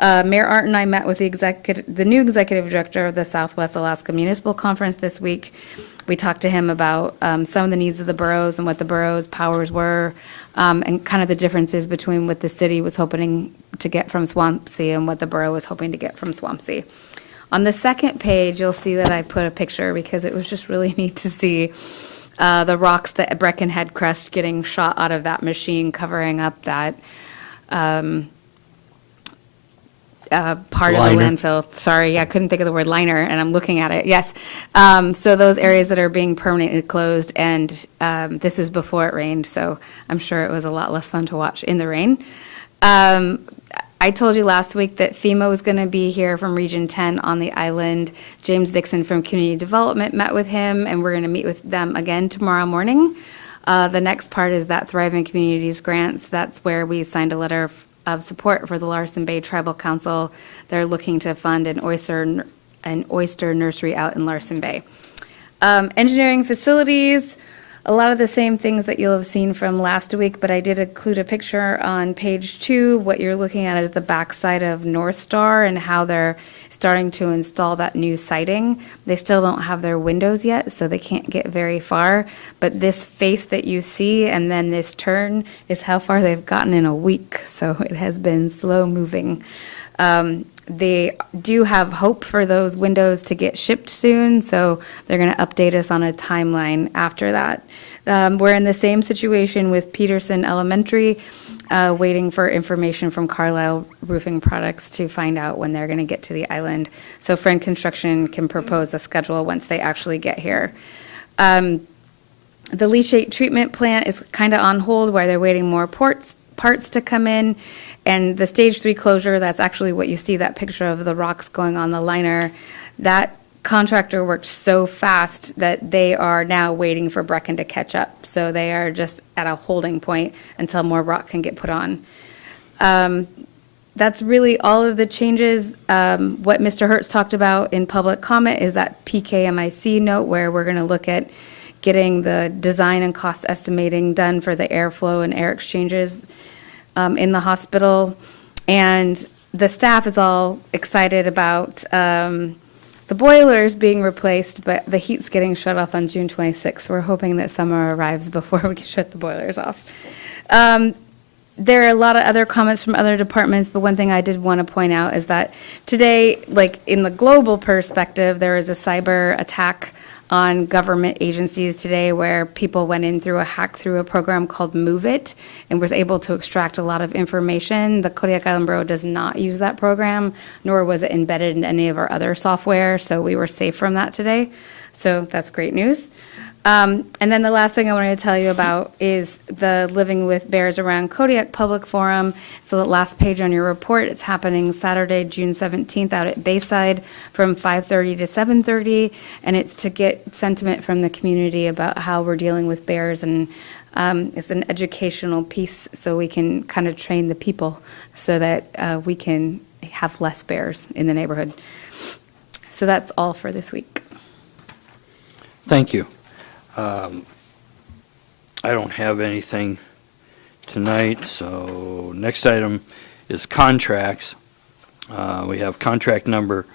Mayor Art and I met with the new executive director of the Southwest Alaska Municipal Conference this week. We talked to him about some of the needs of the boroughs and what the boroughs' powers were, and kind of the differences between what the city was hoping to get from Swampsea and what the borough was hoping to get from Swampsea. On the second page, you'll see that I put a picture because it was just really neat to see the rocks that Brecken had crushed getting shot out of that machine, covering up that part of the Liner. landfill. Sorry, I couldn't think of the word liner, and I'm looking at it. Yes. So those areas that are being permanently closed, and this is before it rained, so I'm sure it was a lot less fun to watch in the rain. I told you last week that FEMA was going to be here from Region 10 on the island. James Dixon from Community Development met with him, and we're going to meet with them again tomorrow morning. The next part is that Thriving Communities grants. That's where we signed a letter of support for the Larson Bay Tribal Council. They're looking to fund an oyster nursery out in Larson Bay. Engineering facilities, a lot of the same things that you'll have seen from last week, but I did include a picture on page 2. What you're looking at is the backside of North Star and how they're starting to install that new siding. They still don't have their windows yet, so they can't get very far. But this face that you see and then this turn is how far they've gotten in a week. So it has been slow moving. They do have hope for those windows to get shipped soon, so they're going to update us on a timeline after that. We're in the same situation with Peterson Elementary, waiting for information from Carlisle Roofing Products to find out when they're going to get to the island. So Friend Construction can propose a schedule once they actually get here. The leachate treatment plant is kind of on hold while they're waiting more parts to come in. And the stage 3 closure, that's actually what you see, that picture of the rocks going on the liner. That contractor worked so fast that they are now waiting for Brecken to catch up. So they are just at a holding point until more rock can get put on. That's really all of the changes. What Mr. Hertz talked about in public comment is that PKMIC note where we're going to look at getting the design and cost estimating done for the airflow and air exchanges in the hospital. And the staff is all excited about the boilers being replaced, but the heat's getting shut off on June 26th. We're hoping that summer arrives before we can shut the boilers off. There are a lot of other comments from other departments, but one thing I did want to point out is that today, like in the global perspective, there was a cyber attack on government agencies today where people went in through a hack through a program called Move It and was able to extract a lot of information. The Kodiak Island Borough does not use that program, nor was it embedded in any of our other software, so we were safe from that today. So that's great news. And then the last thing I wanted to tell you about is the Living with Bears Around Kodiak Public Forum. So the last page on your report, it's happening Saturday, June 17th out at Bayside from 5:30 to 7:30. And it's to get sentiment from the community about how we're dealing with bears. And it's an educational piece so we can kind of train the people so that we can have less bears in the neighborhood. So that's all for this week. Thank you. I don't have anything tonight, so next item is contracts. We have contract number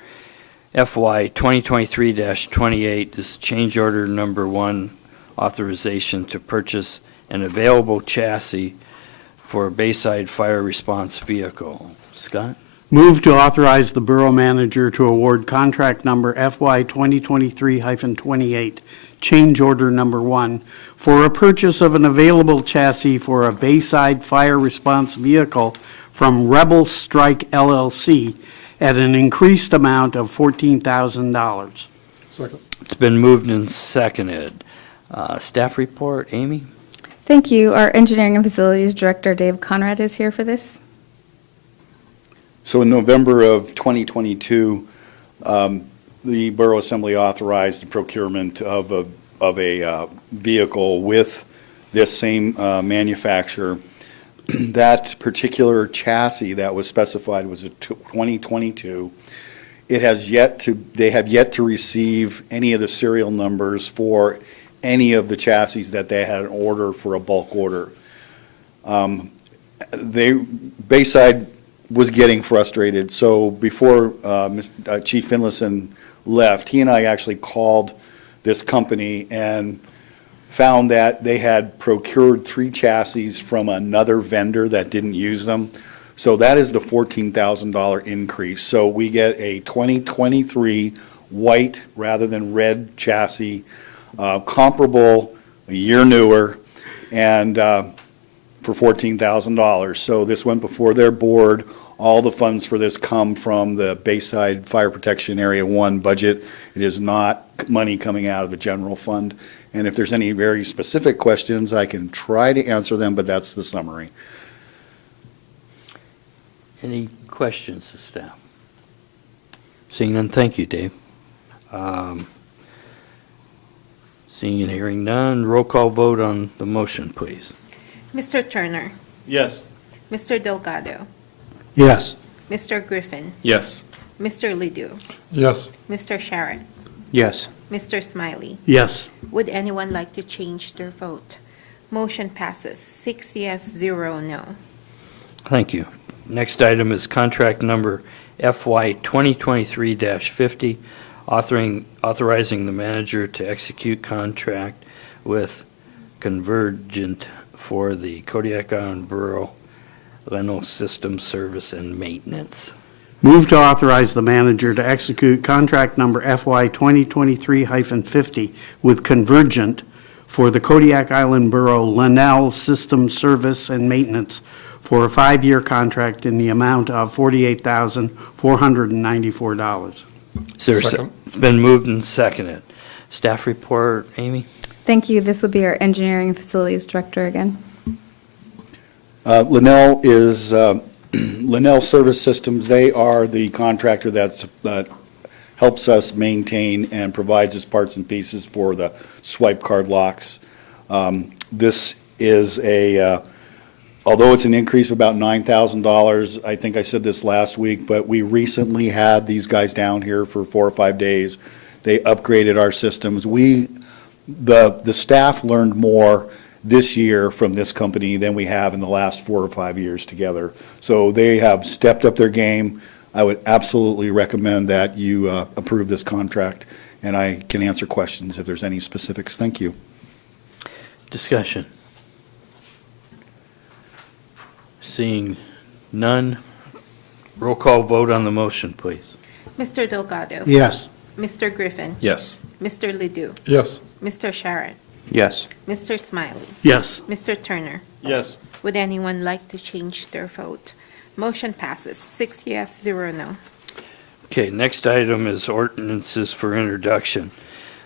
FY 2023-28. This is change order number 1, authorization to purchase an available chassis for a Bayside fire response vehicle. Scott? Move to authorize the Borough Manager to award contract number FY 2023-28, change order number 1, for a purchase of an available chassis for a Bayside fire response vehicle from Rebel Strike LLC at an increased amount of $14,000. Second. It's been moved and seconded. Staff report, Amy? Thank you. Our Engineering and Facilities Director, Dave Conrad, is here for this. So in November of 2022, the Borough Assembly authorized the procurement of a vehicle with this same manufacturer. That particular chassis that was specified was a 2022. They have yet to receive any of the serial numbers for any of the chassis that they had an order for a bulk order. Bayside was getting frustrated, so before Chief Finlayson left, he and I actually called this company and found that they had procured 3 chassis from another vendor that didn't use them. So that is the $14,000 increase. So we get a 2023 white rather than red chassis, comparable, a year newer, and for $14,000. So this went before their board. All the funds for this come from the Bayside Fire Protection Area 1 budget. It is not money coming out of the general fund. And if there's any very specific questions, I can try to answer them, but that's the summary. Any questions to staff? Seeing none, thank you, Dave. Seeing and hearing none, roll call vote on the motion, please. Mr. Turner, Yes. Mr. Delgado, Yes. Mr. Griffin, Yes. Mr. Ledoux, Yes. Mr. Sharrett, Yes. Mr. Smiley. Yes. Would anyone like to change their vote? Motion passes 6 yes, 0 no. Thank you. Next item is contract number FY 2023-50, authorizing the manager to execute contract with Convergent for the Kodiak Island Borough Leno System Service and Maintenance. Move to authorize the manager to execute contract number FY 2023-50 with Convergent for the Kodiak Island Borough Linnell System Service and Maintenance for a 5-year contract in the amount of $48,494. Second. It's been moved and seconded. Staff report, Amy? Thank you. This will be our Engineering and Facilities Director again. Linnell is Linnell Service Systems. They are the contractor that helps us maintain and provides us parts and pieces for the swipe card locks. This is although it's an increase of about $9,000, I think I said this last week, but we recently had these guys down here for 4 or 5 days. They upgraded our systems. The staff learned more this year from this company than we have in the last 4 or 5 years together. So they have stepped up their game. I would absolutely recommend that you approve this contract, and I can answer questions if there's any specifics. Thank you. Discussion. Seeing none, roll call vote on the motion, please. Mr. Delgado. Yes. Mr. Griffin. Yes. Mr. Ledoux. Yes. Mr. Sharrett. Yes. Mr. Smiley. Yes. Mr. Turner. Yes. Would anyone like to change their vote? Motion passes 6 yes, 0 no. Okay, next item is ordinances for introduction.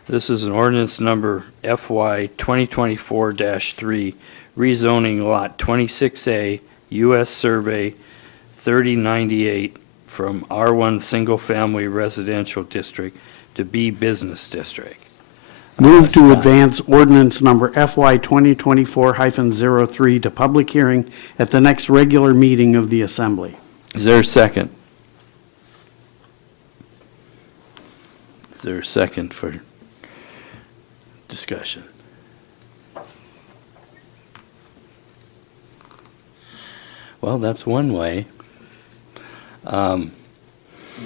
This is an ordinance number FY 2024-3, rezoning Lot 26A, U.S. Survey 3098 from R1 Single Family Residential District to B Business District. Move to advance ordinance number FY 2024-03 to public hearing at the next regular meeting of the Assembly. Is there a second? Is there a second for discussion? Well, that's one way. Can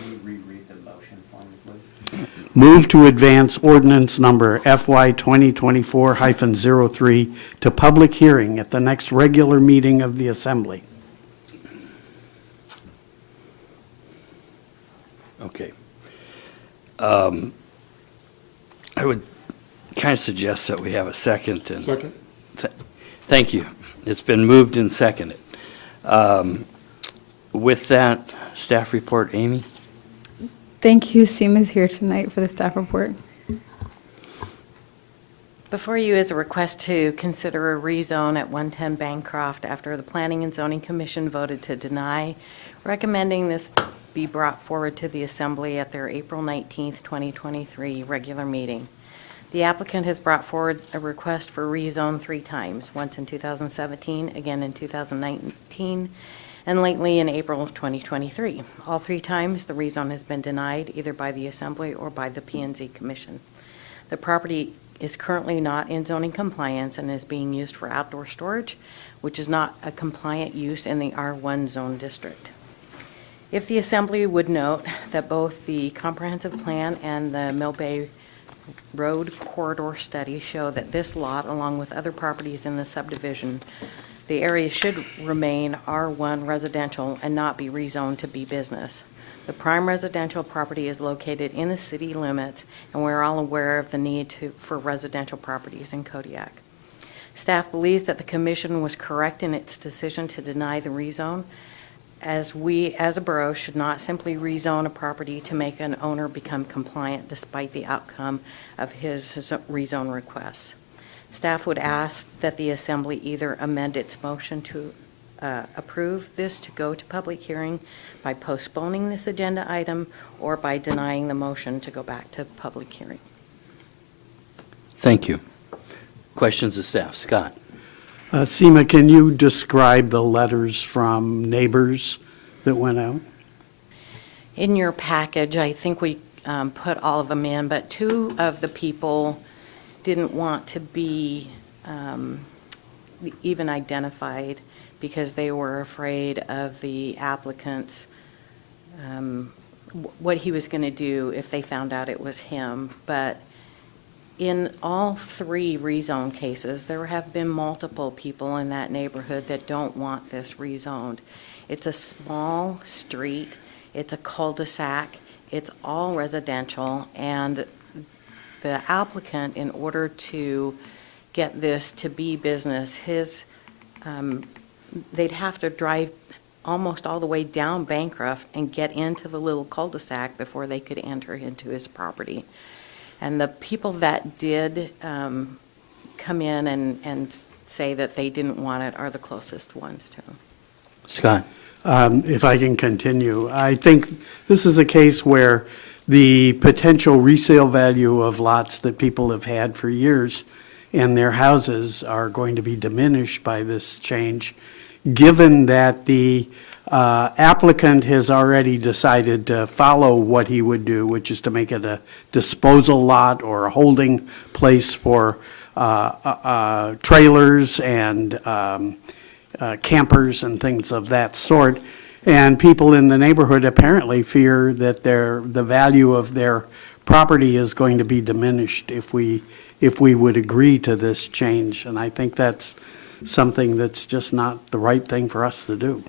you reread the motion for me, please? Move to advance ordinance number FY 2024-03 to public hearing at the next regular meeting of the Assembly. Okay. I would kind of suggest that we have a second. And Second? Thank you. It's been moved and seconded. With that, staff report, Amy? Thank you. Seema's here tonight for the staff report. Before you is a request to consider a rezone at 110 Bancroft after the Planning and Zoning Commission voted to deny, recommending this be brought forward to the Assembly at their April 19th, 2023 regular meeting. The applicant has brought forward a request for rezone 3 times, once in 2017, again in 2019, and lately in April of 2023. All 3 times, the rezone has been denied either by the Assembly or by the P&Z Commission. The property is currently not in zoning compliance and is being used for outdoor storage, which is not a compliant use in the R1 zone district. If the Assembly would note that both the comprehensive plan and the Mill Bay Road corridor study show that this lot, along with other properties in the subdivision, the area should remain R1 residential and not be rezoned to be business. The prime residential property is located in the city limits, and we're all aware of the need for residential properties in Kodiak. Staff believes that the Commission was correct in its decision to deny the rezone, as we, as a borough, should not simply rezone a property to make an owner become compliant despite the outcome of his rezone requests. Staff would ask that the Assembly either amend its motion to approve this to go to public hearing by postponing this agenda item or by denying the motion to go back to public hearing. Thank you. Questions of staff? Scott? Seema, can you describe the letters from neighbors that went out? In your package, I think we put all of them in, but 2 of the people didn't want to be even identified because they were afraid of the applicant's, what he was going to do if they found out it was him. But in all 3 rezone cases, there have been multiple people in that neighborhood that don't want this rezoned. It's a small street, it's a cul-de-sac, it's all residential, and the applicant, in order to get this to be business, they'd have to drive almost all the way down Bancroft and get into the little cul-de-sac before they could enter into his property. And the people that did come in and say that they didn't want it are the closest ones to him. Scott? If I can continue, I think this is a case where the potential resale value of lots that people have had for years in their houses are going to be diminished by this change, given that the applicant has already decided to follow what he would do, which is to make it a disposal lot or a holding place for trailers and campers and things of that sort. And people in the neighborhood apparently fear that the value of their property is going to be diminished if we would agree to this change. And I think that's something that's just not the right thing for us to do.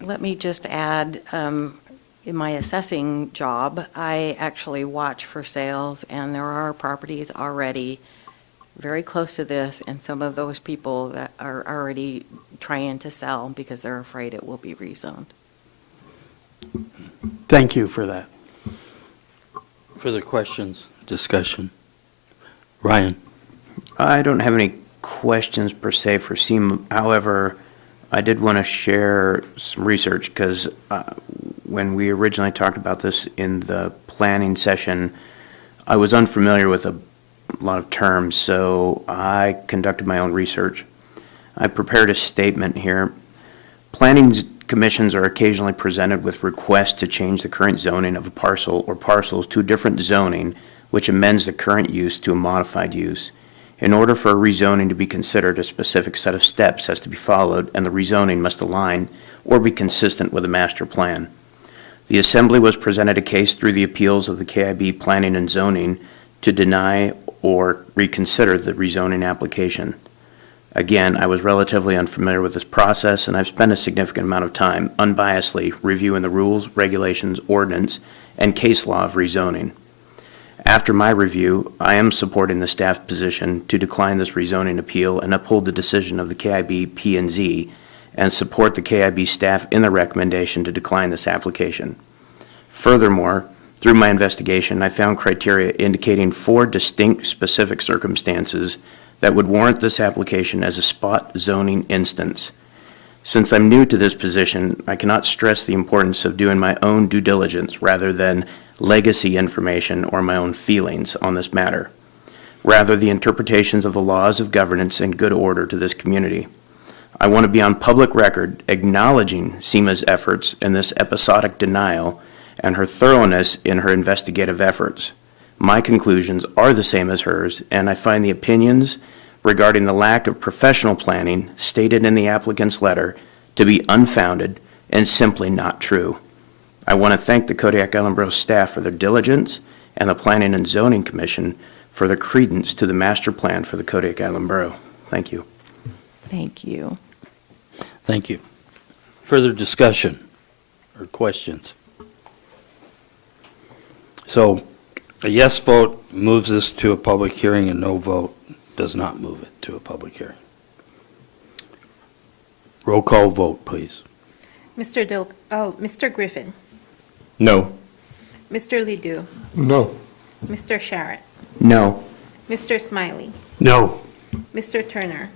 Let me just add, in my assessing job, I actually watch for sales, and there are properties already very close to this, and some of those people that are already trying to sell because they're afraid it will be rezoned. Thank you for that. Further questions, discussion? Ryan? I don't have any questions per se for SEMA. However, I did want to share some research because when we originally talked about this in the planning session, I was unfamiliar with a lot of terms, so I conducted my own research. I prepared a statement here. Planning commissions are occasionally presented with requests to change the current zoning of a parcel or parcels to a different zoning, which amends the current use to a modified use. In order for a rezoning to be considered, a specific set of steps has to be followed, and the rezoning must align or be consistent with the master plan. The Assembly was presented a case through the appeals of the KIB Planning and Zoning to deny or reconsider the rezoning application. Again, I was relatively unfamiliar with this process, and I've spent a significant amount of time unbiasedly reviewing the rules, regulations, ordinance, and case law of rezoning. After my review, I am supporting the staff's position to decline this rezoning appeal and uphold the decision of the KIB P&Z and support the KIB staff in the recommendation to decline this application. Furthermore, through my investigation, I found criteria indicating 4 distinct specific circumstances that would warrant this application as a spot zoning instance. Since I'm new to this position, I cannot stress the importance of doing my own due diligence rather than legacy information or my own feelings on this matter. Rather, the interpretations of the laws of governance and good order to this community. I want to be on public record acknowledging SEMA's efforts in this episodic denial and her thoroughness in her investigative efforts. My conclusions are the same as hers, and I find the opinions regarding the lack of professional planning stated in the applicant's letter to be unfounded and simply not true. I want to thank the Kodiak Island Borough staff for their diligence and the Planning and Zoning Commission for their credence to the master plan for the Kodiak Island Borough. Thank you. Thank you. Thank you. Further discussion or questions? So a yes vote moves this to a public hearing, and no vote does not move it to a public hearing. Roll call vote, please. Mr. Griffin, No. Mr. Ledoux, No. Mr. Sharrett, No. Mr. Smiley, No. Mr. Turner,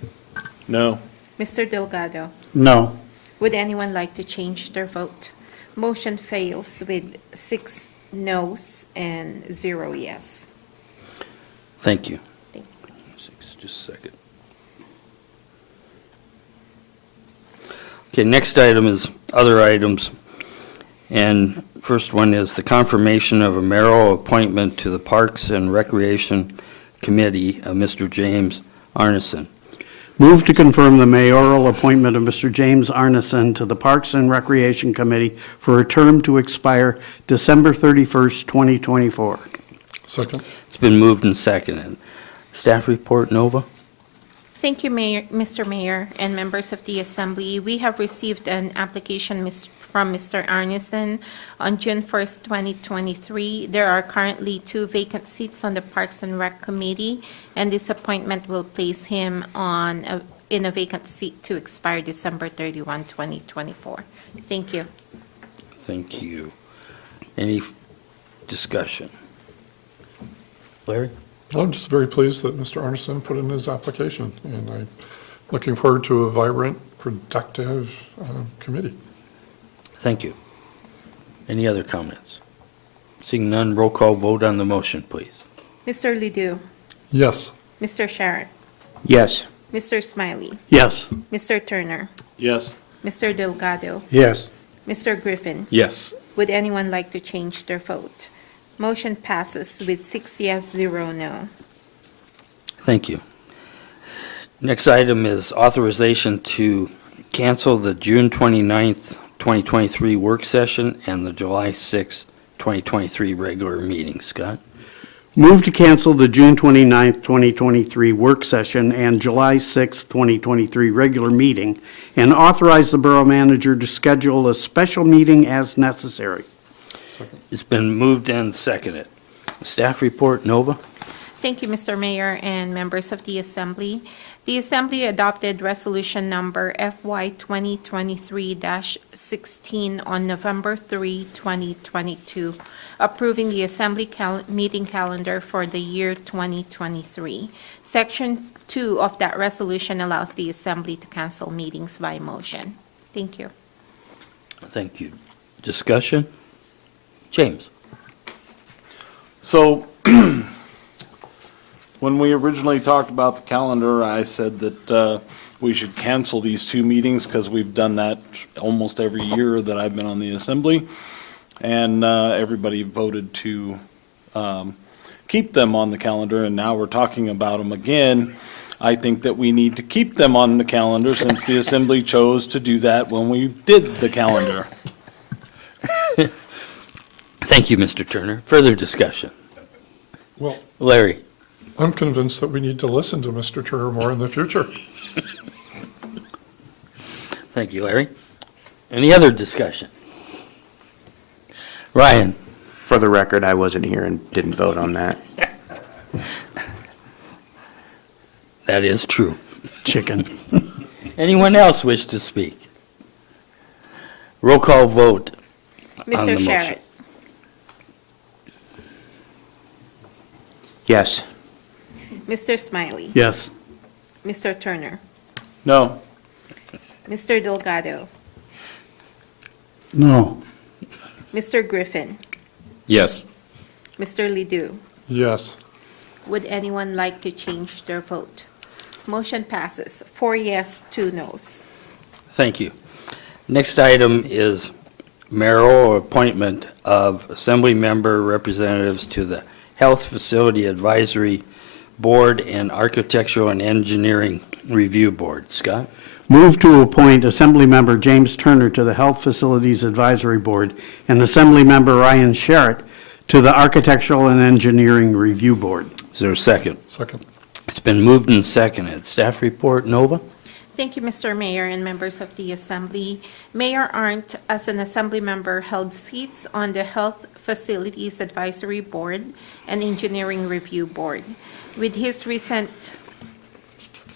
No. Mr. Delgado. No. Would anyone like to change their vote? Motion fails with 6 noes and 0 yes. Thank you. Thank Just a second. Okay, next item is other items. And first one is the confirmation of a mayoral appointment to the Parks and Recreation Committee of Mr. James Arneson. Move to confirm the mayoral appointment of Mr. James Arneson to the Parks and Recreation Committee for a term to expire December 31st, 2024. Second. It's been moved and seconded. Staff report, Nova? Thank you, Mr. Mayor and members of the Assembly. We have received an application from Mr. Arneson on June 1st, 2023. There are currently 2 vacant seats on the Parks and Rec Committee, and this appointment will place him in a vacant seat to expire December 31, 2024. Thank you. Thank you. Any discussion? Larry? I'm just very pleased that Mr. Arneson put in his application, and I'm looking forward to a vibrant, productive committee. Thank you. Any other comments? Seeing none, roll call vote on the motion, please. Mr. Ledoux, Yes. Mr. Sharrett, Yes. Mr. Smiley, Yes. Mr. Turner, Yes. Mr. Delgado, Yes. Mr. Griffin. Yes. Would anyone like to change their vote? Motion passes with 6 yes, 0 no. Thank you. Next item is authorization to cancel the June 29th, 2023 work session and the July 6th, 2023 regular meeting. Scott? Move to cancel the June 29th, 2023 work session and July 6th, 2023 regular meeting, and authorize the borough manager to schedule a special meeting as necessary. It's been moved and seconded. Staff report, Nova? Thank you, Mr. Mayor and members of the Assembly. The Assembly adopted Resolution Number FY 2023-16 on November 3, 2022, approving the Assembly meeting calendar for the year 2023. Section 2 of that resolution allows the Assembly to cancel meetings by motion. Thank you. Thank you. Discussion? James? So, when we originally talked about the calendar, I said that we should cancel these 2 meetings because we've done that almost every year that I've been on the Assembly. And everybody voted to keep them on the calendar, and now we're talking about them again. I think that we need to keep them on the calendar since the Assembly chose to do that when we did the calendar. Thank you, Mr. Turner. Further discussion? Well, Larry? I'm convinced that we need to listen to Mr. Turner more in the future. Thank you, Larry. Any other discussion? Ryan? For the record, I wasn't here and didn't vote on that. That is true. Chicken. Anyone else wish to speak? Roll call vote on the Mr. motion. Sharrett? Yes. Mr. Smiley? Yes. Mr. Turner? No. Mr. Delgado? No. Mr. Griffin? Yes. Mr. Ledoux? Yes. Would anyone like to change their vote? Motion passes, 4 yes, 2 noes. Thank you. Next item is mayoral appointment of assembly member representatives to the Health Facility Advisory Board and Architectural and Engineering Review Board. Scott? Move to appoint Assemblymember James Turner to the Health Facilities Advisory Board and Assemblymember Ryan Sharrett to the Architectural and Engineering Review Board. Is there a second? Second. It's been moved and seconded. Staff report, Nova? Thank you, Mr. Mayor and members of the Assembly. Mayor Arndt, as an Assembly member, held seats on the Health Facilities Advisory Board and Engineering Review Board. With his recent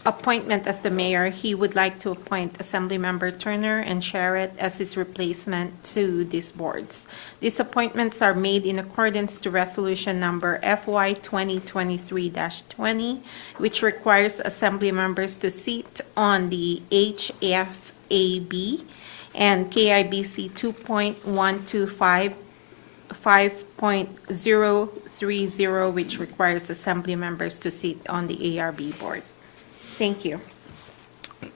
appointment as the mayor, he would like to appoint Assemblymember Turner and Sharrett as his replacement to these boards. These appointments are made in accordance to Resolution Number FY 2023-20, which requires Assembly members to sit on the HFAB and KIBC 2.125 5.030, which requires Assembly members to sit on the ARB board. Thank you.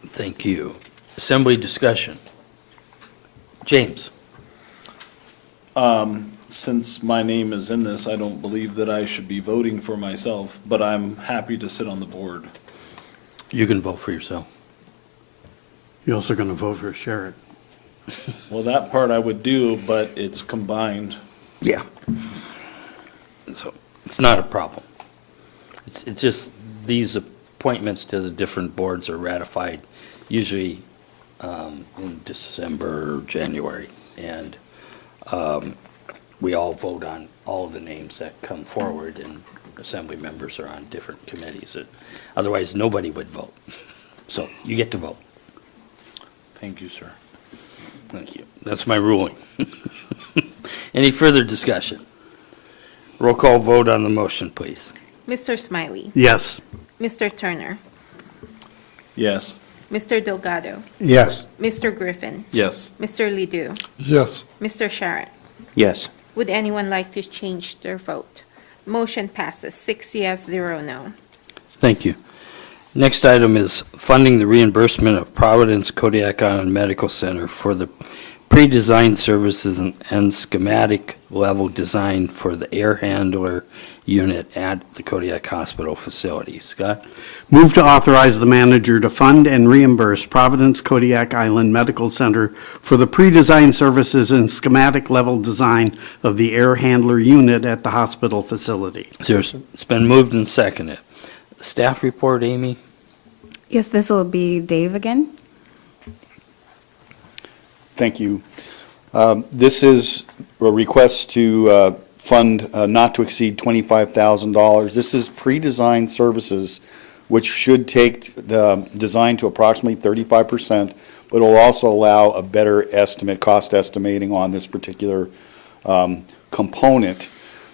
Thank you. Assembly discussion. James? Since my name is in this, I don't believe that I should be voting for myself, but I'm happy to sit on the board. You can vote for yourself. You're also going to vote for Sharrett. Well, that part I would do, but it's combined. Yeah. So it's not a problem. It's just these appointments to the different boards are ratified usually in December or January. And we all vote on all of the names that come forward, and assembly members are on different committees. Otherwise, nobody would vote. So you get to vote. Thank you, sir. Thank you. That's my ruling. Any further discussion? Roll call vote on the motion, please. Mr. Smiley? Yes. Mr. Turner? Yes. Mr. Delgado? Yes. Mr. Griffin? Yes. Mr. Ledoux? Yes. Mr. Sharrett? Yes. Would anyone like to change their vote? Motion passes, 6 yes, 0 no. Thank you. Next item is funding the reimbursement of Providence Kodiak Island Medical Center for the pre-designed services and schematic level design for the air handler unit at the Kodiak Hospital facility. Scott? Move to authorize the manager to fund and reimburse Providence Kodiak Island Medical Center for the pre-designed services and schematic level design of the air handler unit at the hospital facility. It's been moved and seconded. Staff report, Amy? Yes, this will be Dave again. Thank you. This is a request to fund not to exceed $25,000. This is pre-designed services, which should take the design to approximately 35%, but will also allow a better estimate, cost estimating on this particular component.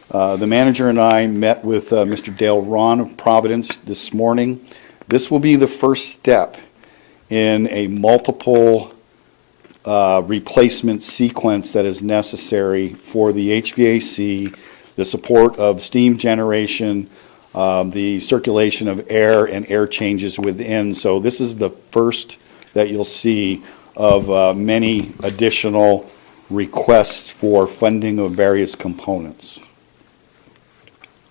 The manager and I met with Mr. Dale Ron of Providence this morning. This will be the first step in a multiple replacement sequence that is necessary for the HVAC, the support of steam generation, the circulation of air and air changes within. So this is the first that you'll see of many additional requests for funding of various components.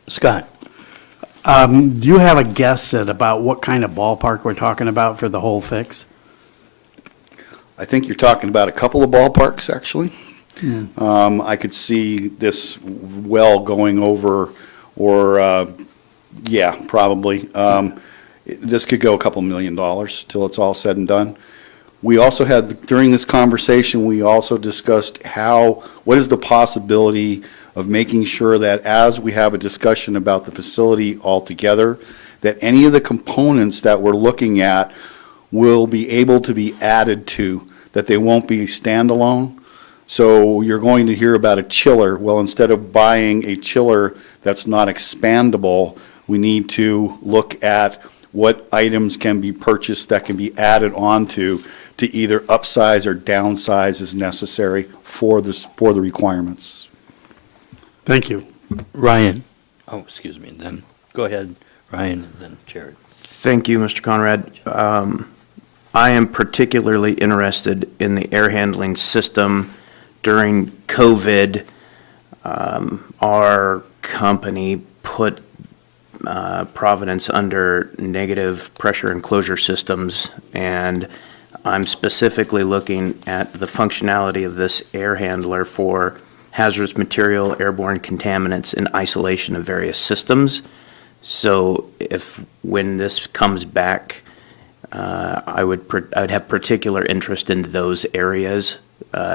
Scott? Do you have a guess at about what kind of ballpark we're talking about for the whole fix? I think you're talking about a couple of ballparks, actually. I could see this well going over, or, yeah, probably. This could go a couple $1 million till it's all said and done. We also had, during this conversation, we also discussed what is the possibility of making sure that as we have a discussion about the facility altogether, that any of the components that we're looking at will be able to be added to, that they won't be standalone. So you're going to hear about a chiller. Well, instead of buying a chiller that's not expandable, we need to look at what items can be purchased that can be added onto to either upsize or downsize as necessary for the requirements. Thank you. Ryan. Oh, excuse me, then, go ahead, Ryan, and then Jared. Thank you, Mr. Conrad. I am particularly interested in the air handling system. During COVID, our company put Providence under negative pressure enclosure systems, and I'm specifically looking at the functionality of this air handler for hazardous material, airborne contaminants, and isolation of various systems. So when this comes back, I'd have particular interest in those areas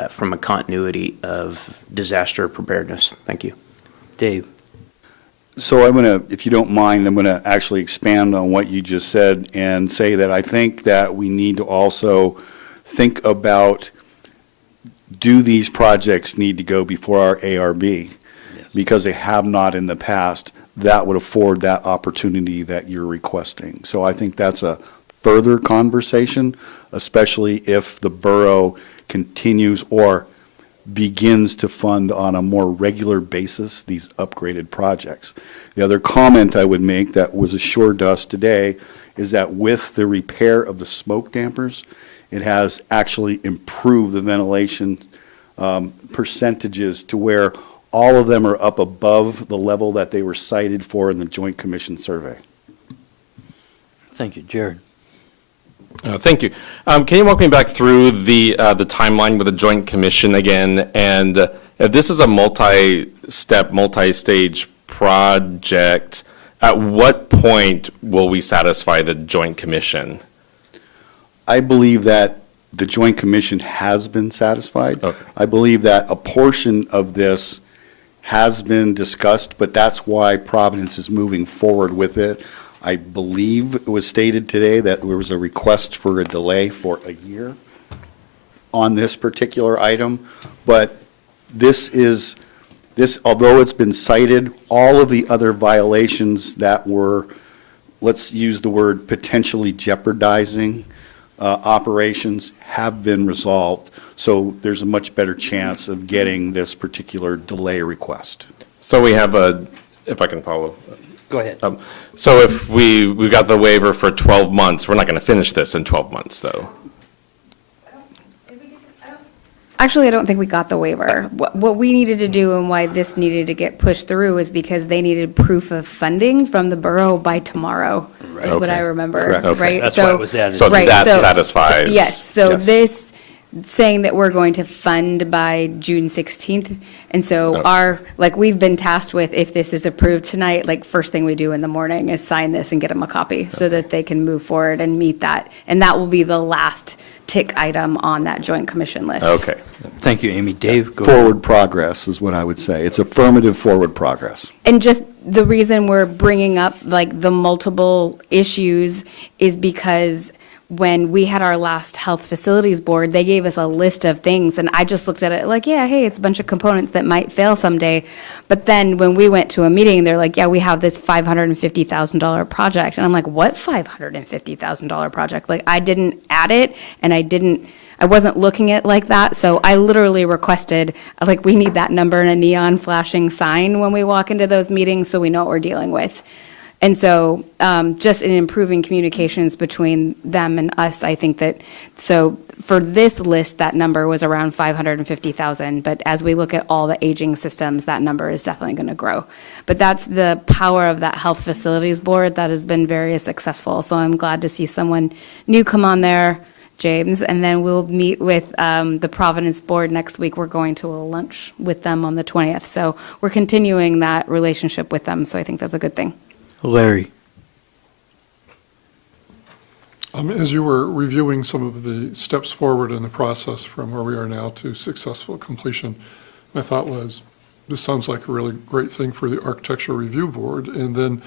from a continuity of disaster preparedness. Thank you. Dave. So I'm going to, if you don't mind, I'm going to actually expand on what you just said and say that I think that we need to also think about, do these projects need to go before our ARB? Because they have not in the past. That would afford that opportunity that you're requesting. So I think that's a further conversation, especially if the borough continues or begins to fund on a more regular basis these upgraded projects. The other comment I would make that was assured to us today is that with the repair of the smoke dampers, it has actually improved the ventilation percentages to where all of them are up above the level that they were cited for in the Joint Commission survey. Thank you, Jared. Thank you. Can you walk me back through the timeline with the Joint Commission again? And if this is a multi-step, multi-stage project, at what point will we satisfy the Joint Commission? I believe that the Joint Commission has been satisfied. Okay. I believe that a portion of this has been discussed, but that's why Providence is moving forward with it. I believe it was stated today that there was a request for a delay for a year on this particular item, but although it's been cited, all of the other violations that were, let's use the word potentially jeopardizing operations, have been resolved. So there's a much better chance of getting this particular delay request. So we have if I can follow. Go ahead. So if we got the waiver for 12 months, we're not going to finish this in 12 months, though. Actually, I don't think we got the waiver. What we needed to do and why this needed to get pushed through is because they needed proof of funding from the borough by tomorrow, is what I remember. Correct. Okay, Right? that's why it was added. So Right, that so- satisfies. Yes, so Yes. this, saying that we're going to fund by June 16th, and so we've been tasked with, if this is approved tonight, first thing we do in the morning is sign this and get them a copy, so that they can move forward and meet that, and that will be the last tick item on that Joint Commission list. Okay. Thank you, Amy. Dave, go ahead. Forward progress is what I would say. It's affirmative forward progress. And just the reason we're bringing up the multiple issues is because when we had our last health facilities board, they gave us a list of things, and I just looked at it yeah, hey, it's a bunch of components that might fail someday. But then when we went to a meeting, they're like, yeah, we have this $550,000 project. And I'm like, what $550,000 project? I didn't add it, and I wasn't looking at it like that. So I literally requested, we need that number and a neon flashing sign when we walk into those meetings so we know what we're dealing with. And so just in improving communications between them and us, I think that, so for this list, that number was around 550,000. But as we look at all the aging systems, that number is definitely going to grow. But that's the power of that health facilities board that has been very successful. So I'm glad to see someone new come on there James, and then we'll meet with the Providence Board next week. We're going to a lunch with them on the 20th. So we're continuing that relationship with them, so I think that's a good thing. Larry? As you were reviewing some of the steps forward in the process from where we are now to successful completion, my thought was, this sounds like a really great thing for the Architecture Review Board. And then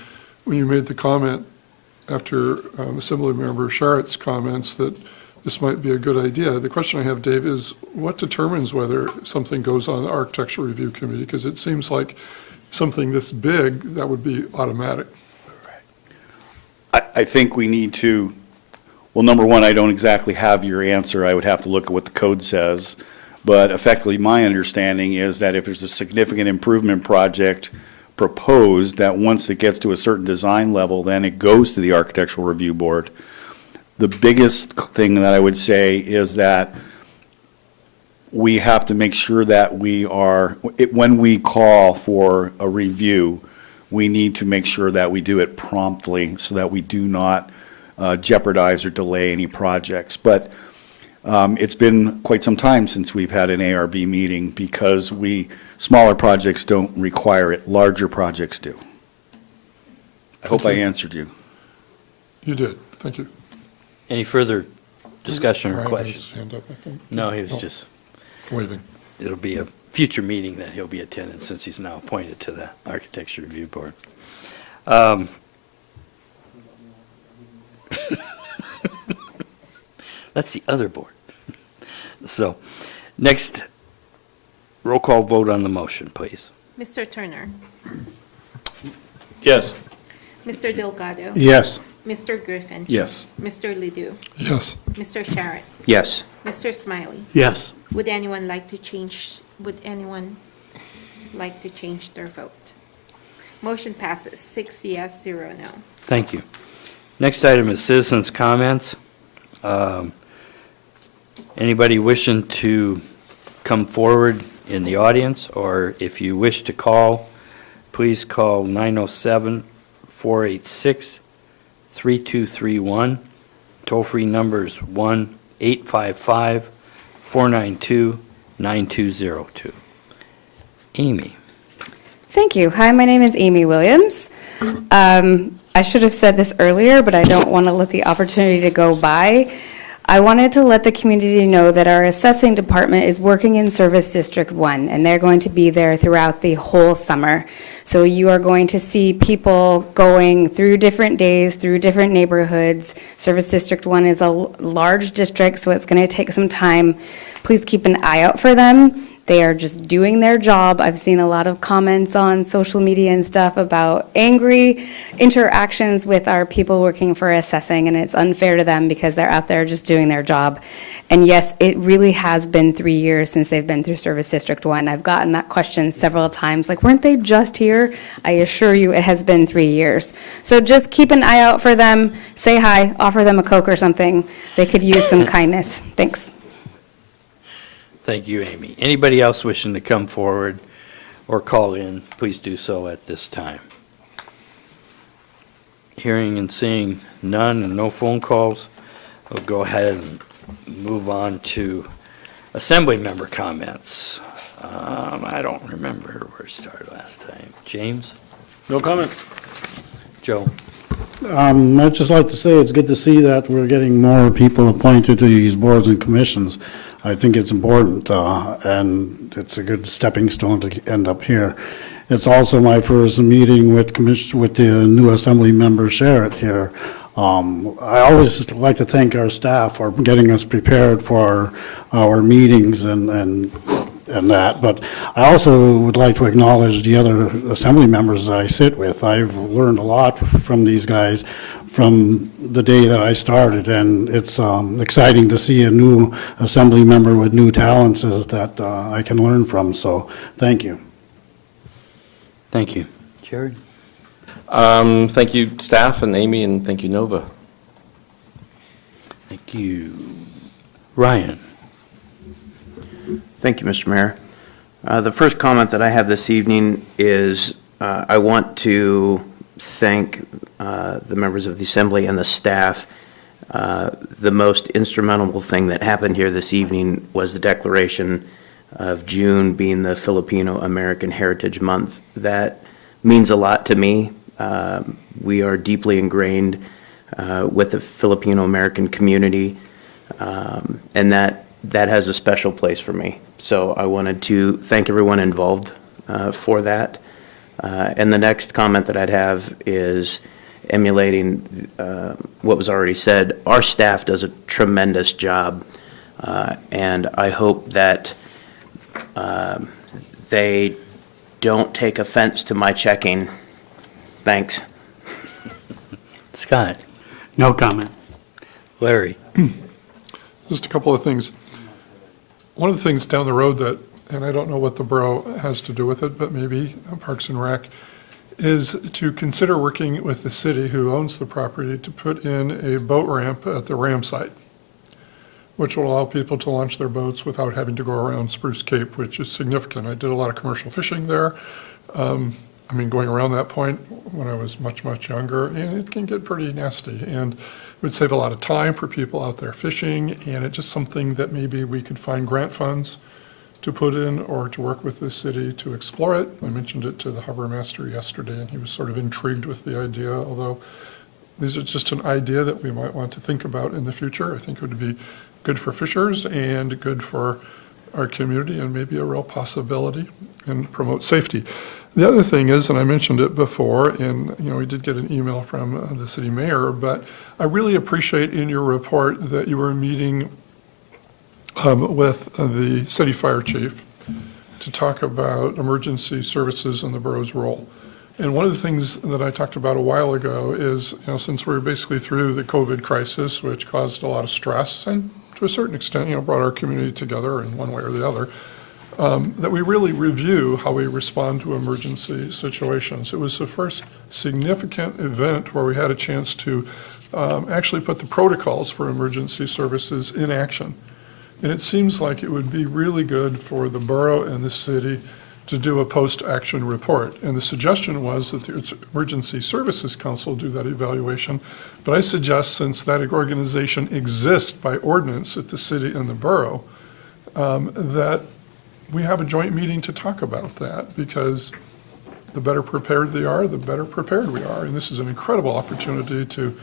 when you made the comment after Assemblymember Sharrett's comments that this might be a good idea, the question I have, Dave, is what determines whether something goes on the Architecture Review Committee? Because it seems like something this big, that would be automatic. I think we need to, well, number one, I don't exactly have your answer. I would have to look at what the code says. But effectively, my understanding is that if there's a significant improvement project proposed, that once it gets to a certain design level, then it goes to the Architectural Review Board. The biggest thing that I would say is that we have to make sure that when we call for a review, we need to make sure that we do it promptly so that we do not jeopardize or delay any projects. But it's been quite some time since we've had an ARB meeting because smaller projects don't require it, larger projects do. I hope I answered you. You did. Thank you. Any further discussion or Ryan has questions? his hand up, I think. No, he was just, Waving. it'll be a future meeting that he'll be attending since he's now appointed to the Architecture Review Board. That's the other board. So, next, roll call vote on the motion, please. Mr. Turner, Yes. Mr. Delgado, Yes. Mr. Griffin, Yes. Mr. Ledoux, Yes. Mr. Sharrett, Yes. Mr. Smiley. Yes. Would anyone like to change their vote? Motion passes 6 yes, 0 no. Thank you. Next item is citizens' comments. Anybody wishing to come forward in the audience, or if you wish to call, please call 907-486-3231. Toll-free number is 1-855-492-9202. Amy. Thank you. Hi, my name is Amy Williams. I should have said this earlier, but I don't want to let the opportunity to go by. I wanted to let the community know that our assessing department is working in Service District 1, and they're going to be there throughout the whole summer. So you are going to see people going through different days, through different neighborhoods. Service District 1 is a large district, so it's going to take some time. Please keep an eye out for them. They are just doing their job. I've seen a lot of comments on social media and stuff about angry interactions with our people working for assessing, and it's unfair to them because they're out there just doing their job. And yes, it really has been 3 years since they've been through Service District 1. I've gotten that question several times, like, weren't they just here? I assure you it has been 3 years. So just keep an eye out for them, say hi, offer them a Coke or something. They could use some kindness. Thanks. Thank you, Amy. Anybody else wishing to come forward or call in, please do so at this time. Hearing and seeing none and no phone calls, we'll go ahead and move on to Assembly member comments. I don't remember where it started last time. James? No comment. Joe? I'd just like to say it's good to see that we're getting more people appointed to these boards and commissions. I think it's important, and it's a good stepping stone to end up here. It's also my first meeting with the new Assembly member Sharrett here. I always like to thank our staff for getting us prepared for our meetings and that, but I also would like to acknowledge the other Assembly members that I sit with. I've learned a lot from these guys from the day that I started, and it's exciting to see a new Assembly member with new talents that I can learn from, so thank you. Thank you. Jared? Thank you, staff, and Amy, and thank you, Nova. Thank you. Ryan? Thank you, Mr. Mayor. The first comment that I have this evening is I want to thank the members of the Assembly and the staff. The most instrumental thing that happened here this evening was the declaration of June being the Filipino-American Heritage Month. That means a lot to me. We are deeply ingrained with the Filipino-American community, and that has a special place for me. So I wanted to thank everyone involved for that. And the next comment that I'd have is emulating what was already said. Our staff does a tremendous job, and I hope that they don't take offense to my checking. Thanks. Scott? No comment. Larry? Just a couple of things. One of the things down the road that, and I don't know what the borough has to do with it, but maybe Parks and Rec, is to consider working with the city who owns the property to put in a boat ramp at the ram site, which will allow people to launch their boats without having to go around Spruce Cape, which is significant. I did a lot of commercial fishing there. Going around that point when I was much, much younger, and it can get pretty nasty. And it would save a lot of time for people out there fishing, and it's just something that maybe we could find grant funds to put in or to work with the city to explore it. I mentioned it to the harbor master yesterday, and he was sort of intrigued with the idea, although these are just an idea that we might want to think about in the future. I think it would be good for fishers and good for our community and maybe a real possibility and promote safety. The other thing is, and I mentioned it before, and we did get an email from the city mayor, but I really appreciate in your report that you were meeting with the city fire chief to talk about emergency services and the borough's role. And one of the things that I talked about a while ago is, since we're basically through the COVID crisis, which caused a lot of stress and to a certain extent, brought our community together in one way or the other, that we really review how we respond to emergency situations. It was the first significant event where we had a chance to actually put the protocols for emergency services in action. And it seems like it would be really good for the borough and the city to do a post-action report. And the suggestion was that the Emergency Services Council do that evaluation. But I suggest, since that organization exists by ordinance at the city and the borough, that we have a joint meeting to talk about that, because the better prepared they are, the better prepared we are. And this is an incredible opportunity to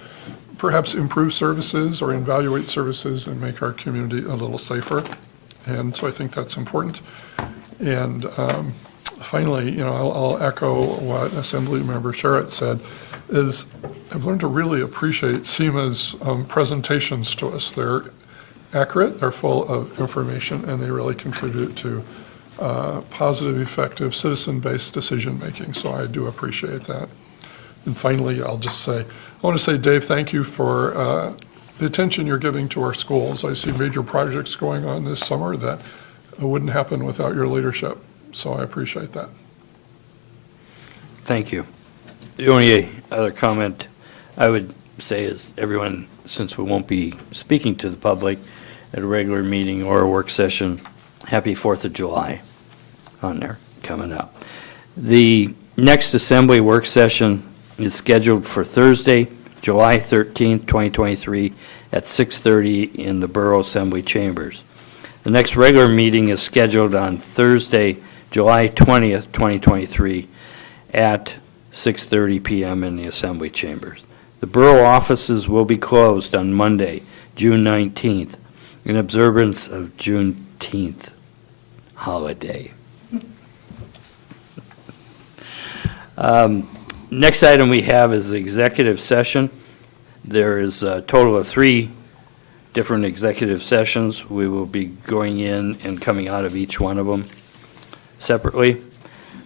perhaps improve services or evaluate services and make our community a little safer. And so I think that's important. And finally, I'll echo what Assemblymember Sherritt said, is I've learned to really appreciate SEMA's presentations to us. They're accurate, they're full of information, and they really contribute to positive, effective, citizen-based decision-making. So I do appreciate that. And finally, I want to say, Dave, thank you for the attention you're giving to our schools. I see major projects going on this summer that wouldn't happen without your leadership. So I appreciate that. Thank you. The only other comment I would say is everyone, since we won't be speaking to the public at a regular meeting or a work session, happy 4th of July on there coming up. The next Assembly work session is scheduled for Thursday, July 13th, 2023 at 6:30 in the Borough Assembly Chambers. The next regular meeting is scheduled on Thursday, July 20th, 2023 at 6:30 p.m. in the Assembly Chambers. The Borough offices will be closed on Monday, June 19th, in observance of Juneteenth holiday. Next item we have is the executive session. There is a total of 3 different executive sessions. We will be going in and coming out of each one of them separately.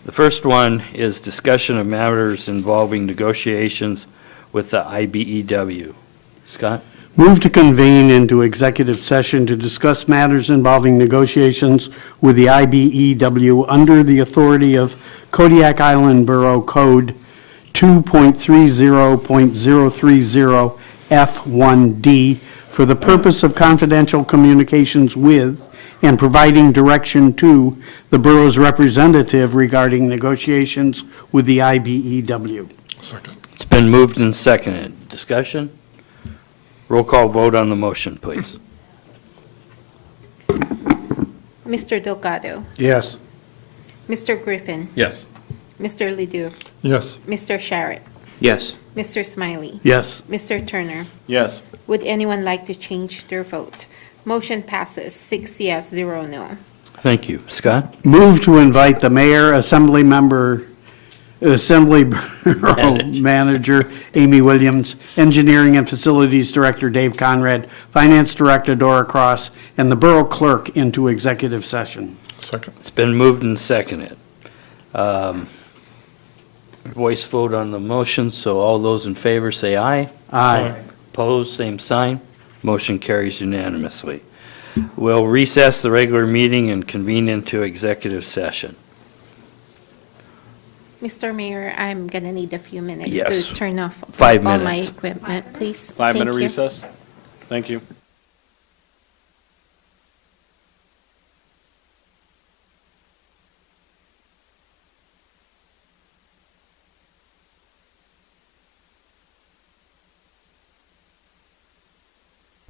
The first one is discussion of matters involving negotiations with the IBEW. Scott? Move to convene into executive session to discuss matters involving negotiations with the IBEW under the authority of Kodiak Island Borough Code 2.30.030 F1D for the purpose of confidential communications with and providing direction to the borough's representative regarding negotiations with the IBEW. Second. It's been moved and seconded. Discussion? Roll call vote on the motion, please. Mr. Delgado, Yes. Mr. Griffin, Yes. Mr. Ledoux, Yes. Mr. Sharrett, Yes. Mr. Smiley, Yes. Mr. Turner. Yes. Would anyone like to change their vote? Motion passes 6 yes, 0 no. Thank you. Scott? Move to invite the mayor, Assembly Borough Manager Amy Williams, Engineering and Facilities Director Dave Conrad, Finance Director Dora Cross, and the Borough Clerk into executive session. Second. It's been moved and seconded. Voice vote on the motion, so all those in favor say aye. Aye. Opposed, same sign. Motion carries unanimously. We'll recess the regular meeting and convene into executive session. Mr. Mayor, I'm going to need a few minutes Yes. to turn off 5 all my minutes. equipment, please. 5-minute Thank you. recess. Thank you.